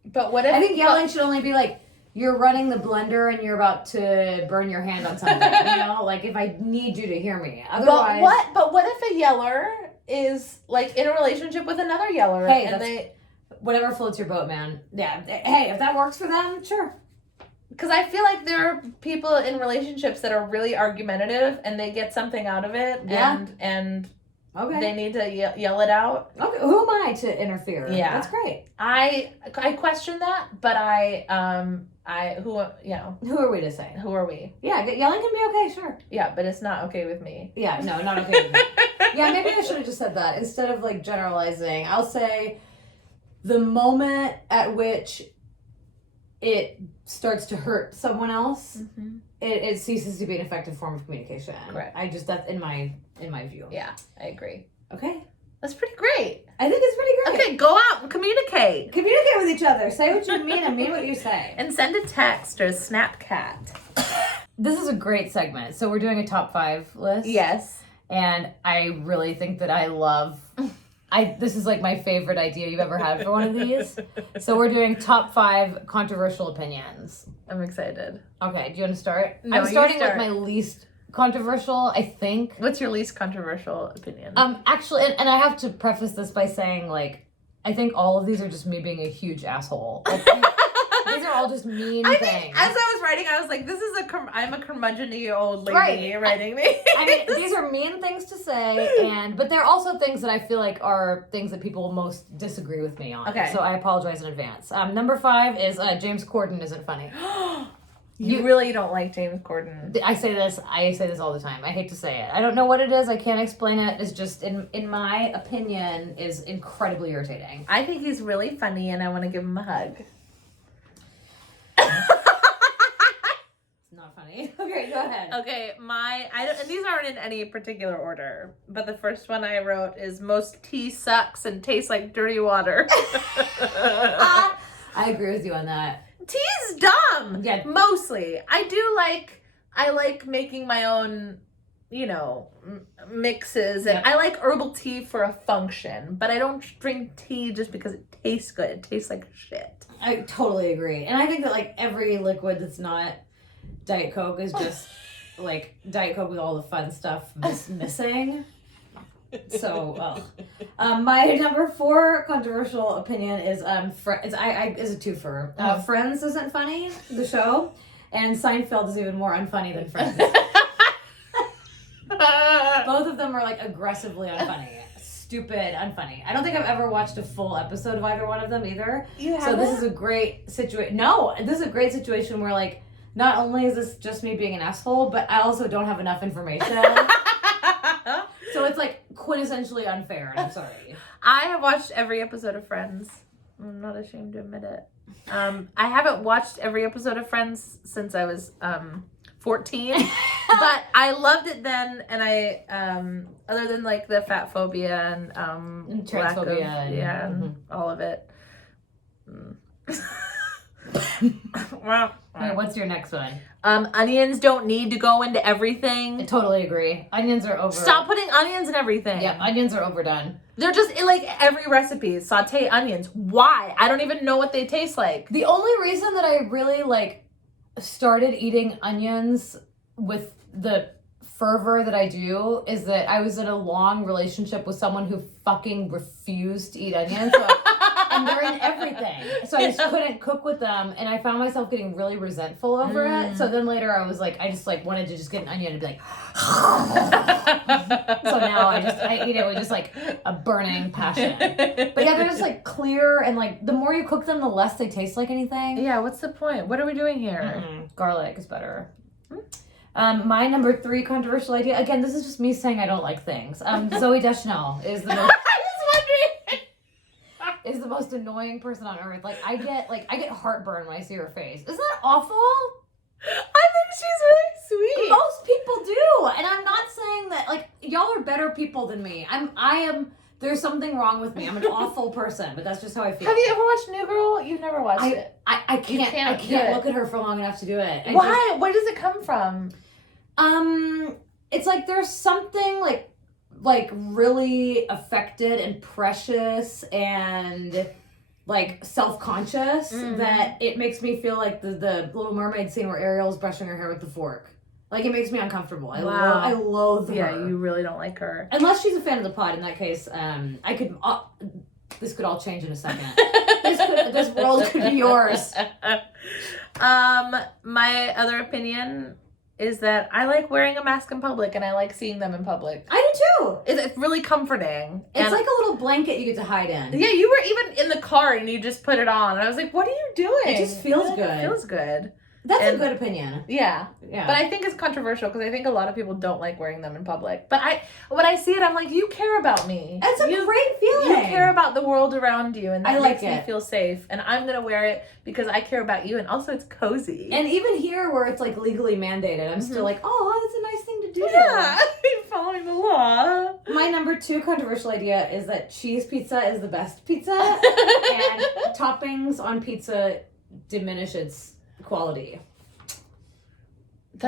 But what if... I think yelling should only be like, you're running the blender and you're about to burn your hand on something. Like if I need you to hear me. Otherwise... But what if a yeller is like in a relationship with another yeller? Hey, and whatever floats your boat, man. Yeah. Hey, if that works for them, sure. Because I feel like there are people in relationships that are really argumentative and they get something out of it. Yeah. And they need to yell it out. Okay. Who am I to interfere? Yeah. That's great. I question that, but who are we to say? Who are we? Yeah, yelling can be okay, sure. Yeah, but it's not okay with me. Yeah, no, not okay with me. Yeah, maybe I should have just said that. Instead of like generalizing, I'll say the moment at which it starts to hurt someone else, it ceases to be an effective form of communication. Correct. That's in my view. Yeah, I agree. Okay. That's pretty great. I think it's pretty great. Okay, go out and communicate. Communicate with each other. Say what you mean and mean what you say. And send a text or a Snapchat. This is a great segment. So we're doing a top 5 list. Yes. And I really think that this is like my favorite idea you've ever had for one of these. So we're doing top 5 controversial opinions. I'm excited. Okay, do you want to start? No, I'm starting with my least controversial, I think. What's your least controversial opinion? Actually, and I have to preface this by saying, like, I think all of these are just me being a huge asshole. Like, these are are all just mean things. As I was writing, I was like, I'm a curmudgeon-y old lady writing these. I mean, these are mean things to say, but they're also things that I feel like are things that people most disagree with me on. Okay. So I apologize in advance. Number 5 is James Corden isn't funny. You really don't like James Corden. I say this all the time. I hate to say it. I don't know what it is. I can't explain it. It's just, in my opinion, is incredibly irritating. I think he's really funny, and I want to give him a hug. It's not funny. Okay, go ahead. Okay, and these aren't in any particular order, but the first one I wrote is most tea sucks and tastes like dirty water. I agree with you on that. Tea's dumb. Yeah. Mostly. I like making my own, mixes. And I like herbal tea for a function. But I don't drink tea just because it tastes good. It tastes like shit. I totally agree. And I think that, like, every liquid that's not Diet Coke is just, like, Diet Coke with all the fun stuff just missing. So, my number 4 controversial opinion is is a twofer. Friends isn't funny, the show, and Seinfeld is even more unfunny than Friends. Both of them are like aggressively unfunny, stupid, unfunny. I don't think I've ever watched a full episode of either one of them either. You haven't? So this is a great situation. No, this is a great situation where, like, not only is this just me being an asshole, but I also don't have enough information. So it's, like, quintessentially unfair, and I'm sorry. I have watched every episode of Friends. I'm not ashamed to admit it. I haven't watched every episode of Friends since I was 14, but I loved it then, and I, other than, like, the fat phobia and transphobia and all of it. Wow. Alright, what's your next one? Onions don't need to go into everything. I totally agree. Onions are over. Stop putting onions in everything. Yeah, onions are overdone. They're just in, like, every recipe. Saute onions. Why? I don't even know what they taste like. The only reason that I really, like, started eating onions with the fervor that I do is that I was in a long relationship with someone who fucking refused to eat onions. And they're in everything. So I just couldn't cook with them, and I found myself getting really resentful over it. So then later I was like, I just, like, wanted to just get an onion and be like, so now I eat it with just, like, a burning passion. But yeah, they're just, like, clear, and, like, the more you cook them, the less they taste like anything. Yeah, what's the point? What are we doing here? Garlic is better. My number 3 controversial idea, again, this is just me saying I don't like things. Zooey Deschanel is the most... is the most annoying person on earth. Like, I get heartburn when I see her face. Isn't that awful? I think she's really sweet. Most people do. And I'm not saying that, like, y'all are better people than me. I am, there's something wrong with me. I'm an awful person, but that's just how I feel. Have you ever watched New Girl? You've never watched it. I can't look at her for long enough to do it. Why? Where does it come from? It's like there's something, like really affected and precious and, like, self-conscious that it makes me feel like the Little Mermaid scene where Ariel's brushing her hair with the fork. Like, it makes me uncomfortable. I loathe her. Yeah, you really don't like her. Unless she's a fan of the pod. In that case, I could... this could all change in a second. This world could be yours. My other opinion is that I like wearing a mask in public, and I like seeing them in public. I do too. It's really comforting. It's like a little blanket you get to hide in. Yeah, you were even in the car and you just put it on. And I was like, what are you doing? It just feels good. It feels good. That's a good opinion. Yeah. But I think it's controversial because I think a lot of people don't like wearing them in public. But when I see it, I'm like, you care about me. It's a great feeling. You care about the world around you, and that makes me it. feel safe. And I'm going to wear it because I care about you, and also it's cozy. And even here where it's, like, legally mandated, I'm still like, oh, that's a nice thing to do. Yeah, following the law. My number 2 controversial idea is that cheese pizza is the best pizza, and toppings on pizza diminish its quality.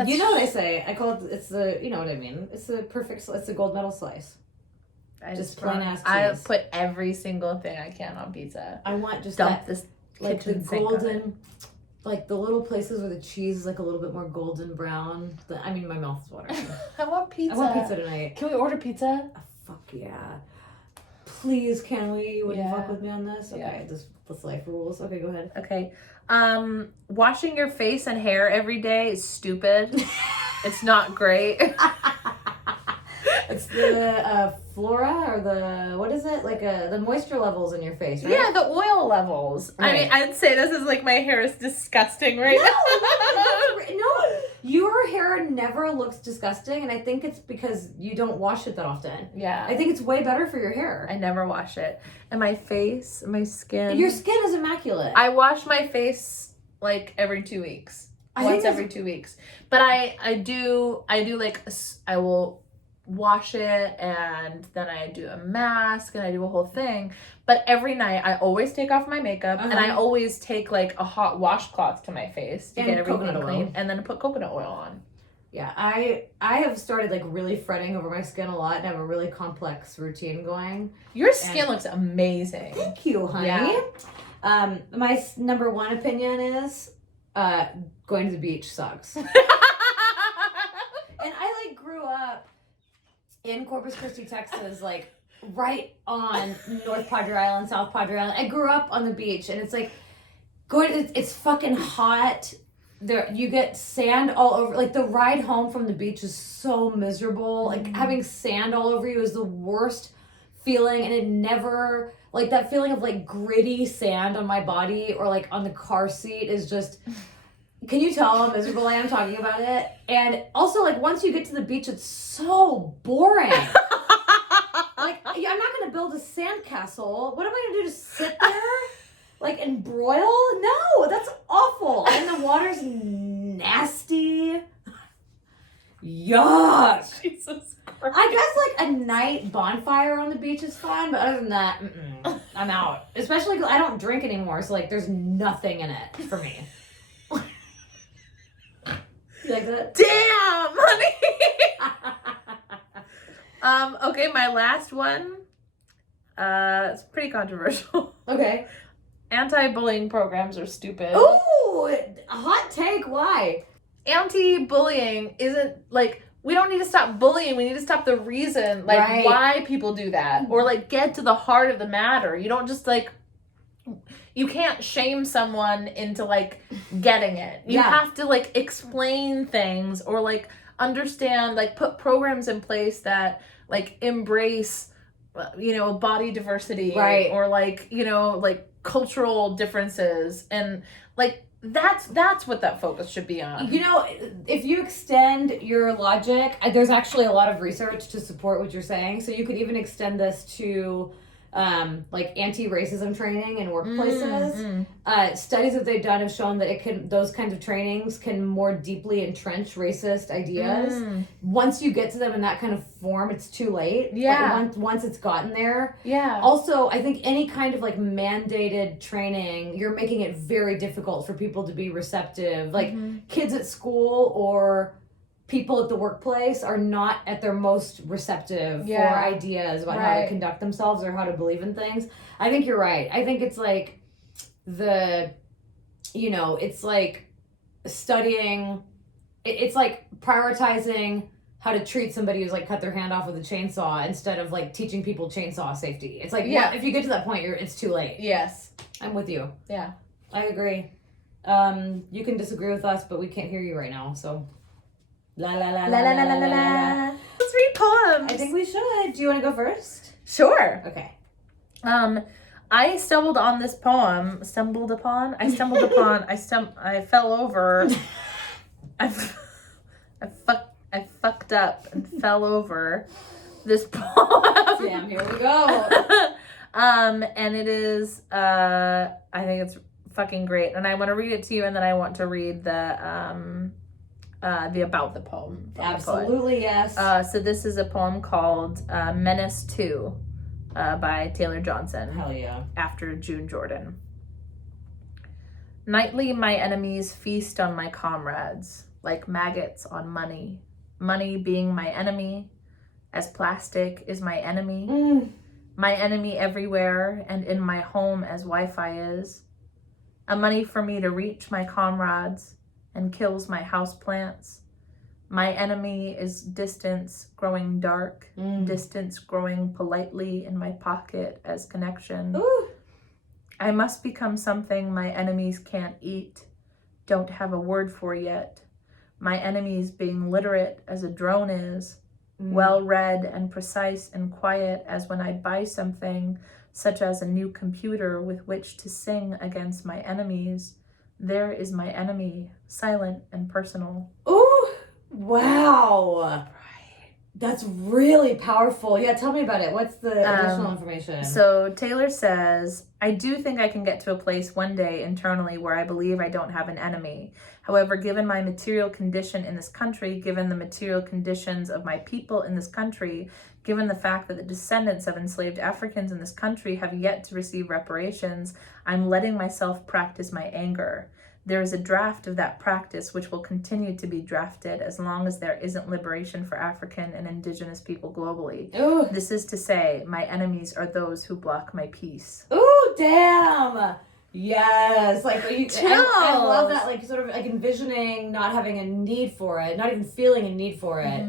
You know what I say? I call it, it's the, you know what I mean? It's the perfect, it's the gold medal slice. Just plain ass cheese. I put every single thing I can on pizza. I want just dump this like the golden, like the little places where the cheese is like a little bit more golden brown. My mouth is watering. I want pizza. I want pizza tonight. Can we order pizza? Oh, fuck yeah. Please, can we? Would you fuck with me on this? Okay, this life rules. Okay, go ahead. Okay. Washing your face and hair every day is stupid. It's not great. It's the flora or the, what is it? Like the moisture levels in your face, right? Yeah, the oil levels. Right. I mean, I'd say this is like my hair is disgusting right now. No, your hair never looks disgusting, and I think it's because you don't wash it that often. Yeah. I think it's way better for your hair. I never wash it. And my face, my skin. Your skin is immaculate. I wash my face like every 2 weeks. Once every 2 weeks. But I do like, I will wash it, and then I do a mask, and I do a whole thing. But every night I always take off my makeup, and I always take like a hot washcloth to my face to get everything clean, and then put coconut oil on. Yeah, I have started like really fretting over my skin a lot, and have a really complex routine going. Your skin looks amazing. Thank you, honey. Yeah. My number one opinion is going to the beach sucks. And I like grew up in Corpus Christi, Texas, like right on North Padre Island, South Padre Island. I grew up on the beach, and it's like it's fucking hot. There, you get sand all over. Like the ride home from the beach is so miserable. Like having sand all over you is the worst feeling, and it never, like that feeling of like gritty sand on my body or like on the car seat is just. Can you tell how miserable I am talking about it? And also, like, once you get to the beach, it's so boring. Like, I'm not going to build a sandcastle. What am I going to do, just sit there? Like, and broil? No, that's awful. And the water's nasty. Yuck. Jesus Christ. I guess, like, a night bonfire on the beach is fine, but other than that, I'm out. Especially because I don't drink anymore, so, like, there's nothing in it for me. You like that? Damn, honey. Okay, my last one. It's pretty controversial. Okay. Anti-bullying programs are stupid. Ooh, hot take. Why? Anti-bullying isn't like, we don't need to stop bullying. We need to stop the reason, like why people do that, or like get to the heart of the matter. You don't just like. You can't shame someone into like getting it. You have to like explain things or like understand, like put programs in place that like embrace, you know, body diversity, or like, you know, like cultural differences, and like that's what that focus should be on. You know, if you extend your logic, there's actually a lot of research to support what you're saying. So you could even extend this to like anti-racism training in workplaces. Studies that they've done have shown that those kinds of trainings can more deeply entrench racist ideas. Once you get to them in that kind of form, it's too late. Like once it's gotten there. Also, I think any kind of like mandated training, you're making it very difficult for people to be receptive. Like kids at school or people at the workplace are not at their most receptive for ideas about how to conduct themselves or how to believe in things. I think you're right. I think it's like it's like studying, it's like prioritizing how to treat somebody who's like cut their hand off with a chainsaw instead of like teaching people chainsaw safety. It's like, if you get to that point, it's too late. Yes. I'm with you. Yeah. I agree. You can disagree with us, but we can't hear you right now, so... La la la la la la la la. Let's read poems. I think we should. Do you want to go first? Sure. Okay. I stumbled on this poem. I fell over. I fucked up and fell over this poem. Damn, here we go. And it is, I think it's fucking great. And I want to read it to you, and then I want to read the about the poem. Absolutely, yes. So this is a poem called Menace 2 by Taylor Johnson. Hell yeah. After June Jordan. Nightly my enemies feast on my comrades, like maggots on money. Money being my enemy, as plastic is my enemy. My enemy everywhere, and in my home as Wi-Fi is. A money for me to reach my comrades, and kills my houseplants. My enemy is distance growing dark, distance growing politely in my pocket as connection. I must become something my enemies can't eat, don't have a word for yet. My enemies being literate as a drone is, well read and precise and quiet as when I buy something, such as a new computer with which to sing against my enemies. There is my enemy, silent and personal. Ooh, wow. That's really powerful. Yeah, tell me about it. What's the additional information? So Taylor says, I do think I can get to a place one day internally where I believe I don't have an enemy. However, given my material condition in this country, given the material conditions of my people in this country, given the fact that the descendants of enslaved Africans in this country have yet to receive reparations, I'm letting myself practice my anger. There is a draft of that practice which will continue to be drafted as long as there isn't liberation for African and indigenous people globally. Ooh. This is to say, my enemies are those who block my peace. Ooh, damn! Yes, like I love that, like sort of like envisioning not having a need for it, not even feeling a need for it,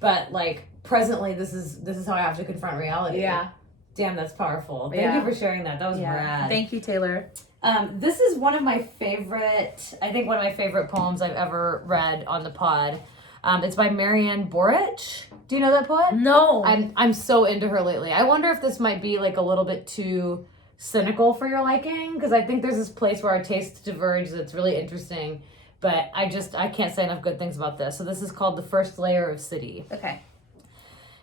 but like presently this is how I have to confront reality. Yeah. Damn, that's powerful. Thank you for sharing that. That was rad. Thank you, Taylor. This is one of my favorite poems I've ever read on the pod. It's by Marianne Boruch. Do you know that poet? No. I'm so into her lately. I wonder if this might be like a little bit too cynical for your liking, because I think there's this place where our tastes diverge that's really interesting, but I can't say enough good things about this. So this is called The First Layer of City. Okay.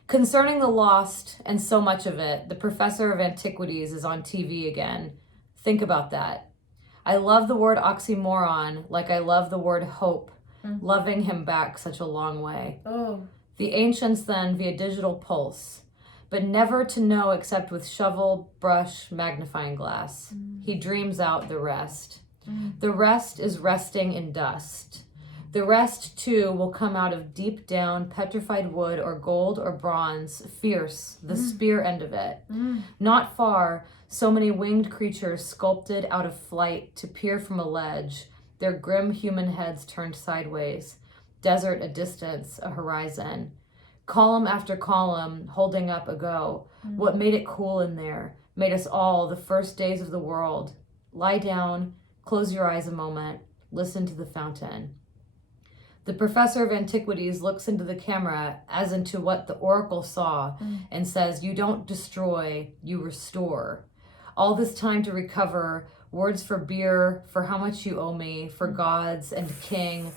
Concerning the lost and so much of it, the professor of antiquities is on TV again. Think about that. I love the word oxymoron like I love the word hope, loving him back such a long way. Oh. The ancients then via digital pulse, but never to know except with shovel, brush, magnifying glass. He dreams out the rest. The rest is resting in dust. The rest, too, will come out of deep down petrified wood or gold or bronze, fierce, the spear end of it. Not far, so many winged creatures sculpted out of flight to peer from a ledge, their grim human heads turned sideways. Desert a distance, a horizon. Column after column, holding up a go. What made it cool in there, made us all the first days of the world. Lie down, close your eyes a moment, listen to the fountain. The professor of antiquities looks into the camera as into what the oracle saw and says, you don't destroy, you restore. All this time to recover, words for beer, for how much you owe me, for gods and king,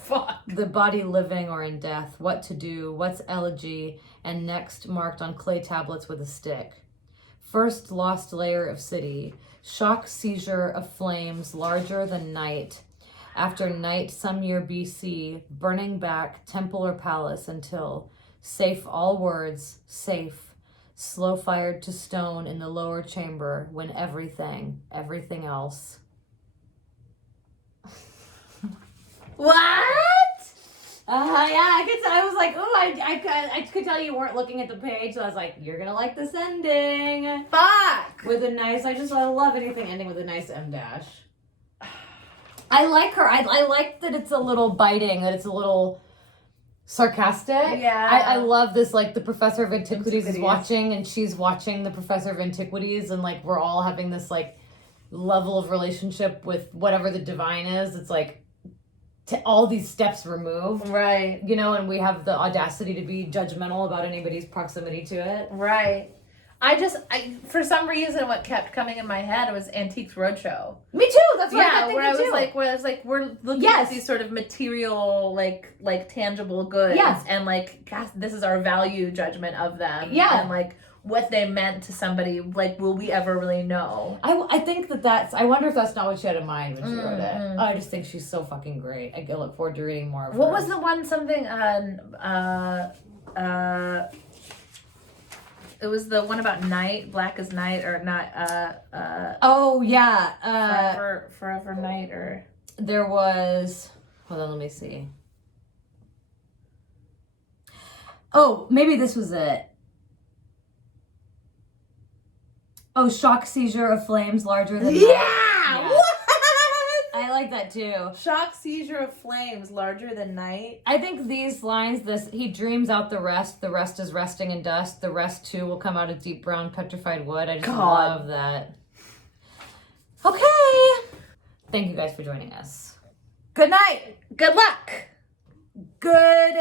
the body living or in death, what to do, what's elegy, and next marked on clay tablets with a stick. First lost layer of city, shock seizure of flames larger than night, after night some year BC, burning back temple or palace until, safe all words, safe, slow fired to stone in the lower chamber when everything else. What? Yeah, I was like, oh, I could tell you weren't looking at the page, so I was like, you're gonna like this ending. Fuck! With a nice, I love anything ending with a nice M dash. I like her. I like that it's a little biting, that it's a little sarcastic. Yeah. I love this, like, the professor of antiquities is watching, and she's watching the professor of antiquities, and, like, we're all having this, like, level of relationship with whatever the divine is. It's, like, all these steps removed. Right. You know, and we have the audacity to be judgmental about anybody's proximity to it. Right. I for some reason, what kept coming in my head was Antiques Roadshow. Me too. That's what I where I was like, we're looking at these sort of material, like tangible goods, and like, gosh, this is our value judgment of them, and like what they meant to somebody. Like, will we ever really know? I think that's. I wonder if that's not what she had in mind when she wrote it. I just think she's so fucking great. I look forward to reading more of her. What was the one it was the one about night, black as night, or not, oh, yeah. Forever night, or... There was... Hold on, let me see. Oh, maybe this was it. Oh, shock seizure of flames larger than... Yeah! What? I like that too. Shock seizure of flames larger than night. I think these lines, he dreams out the rest is resting in dust, the rest too will come out of deep brown petrified wood. I just love that. Okay. Thank you guys for joining us. Good night. Good luck. Good.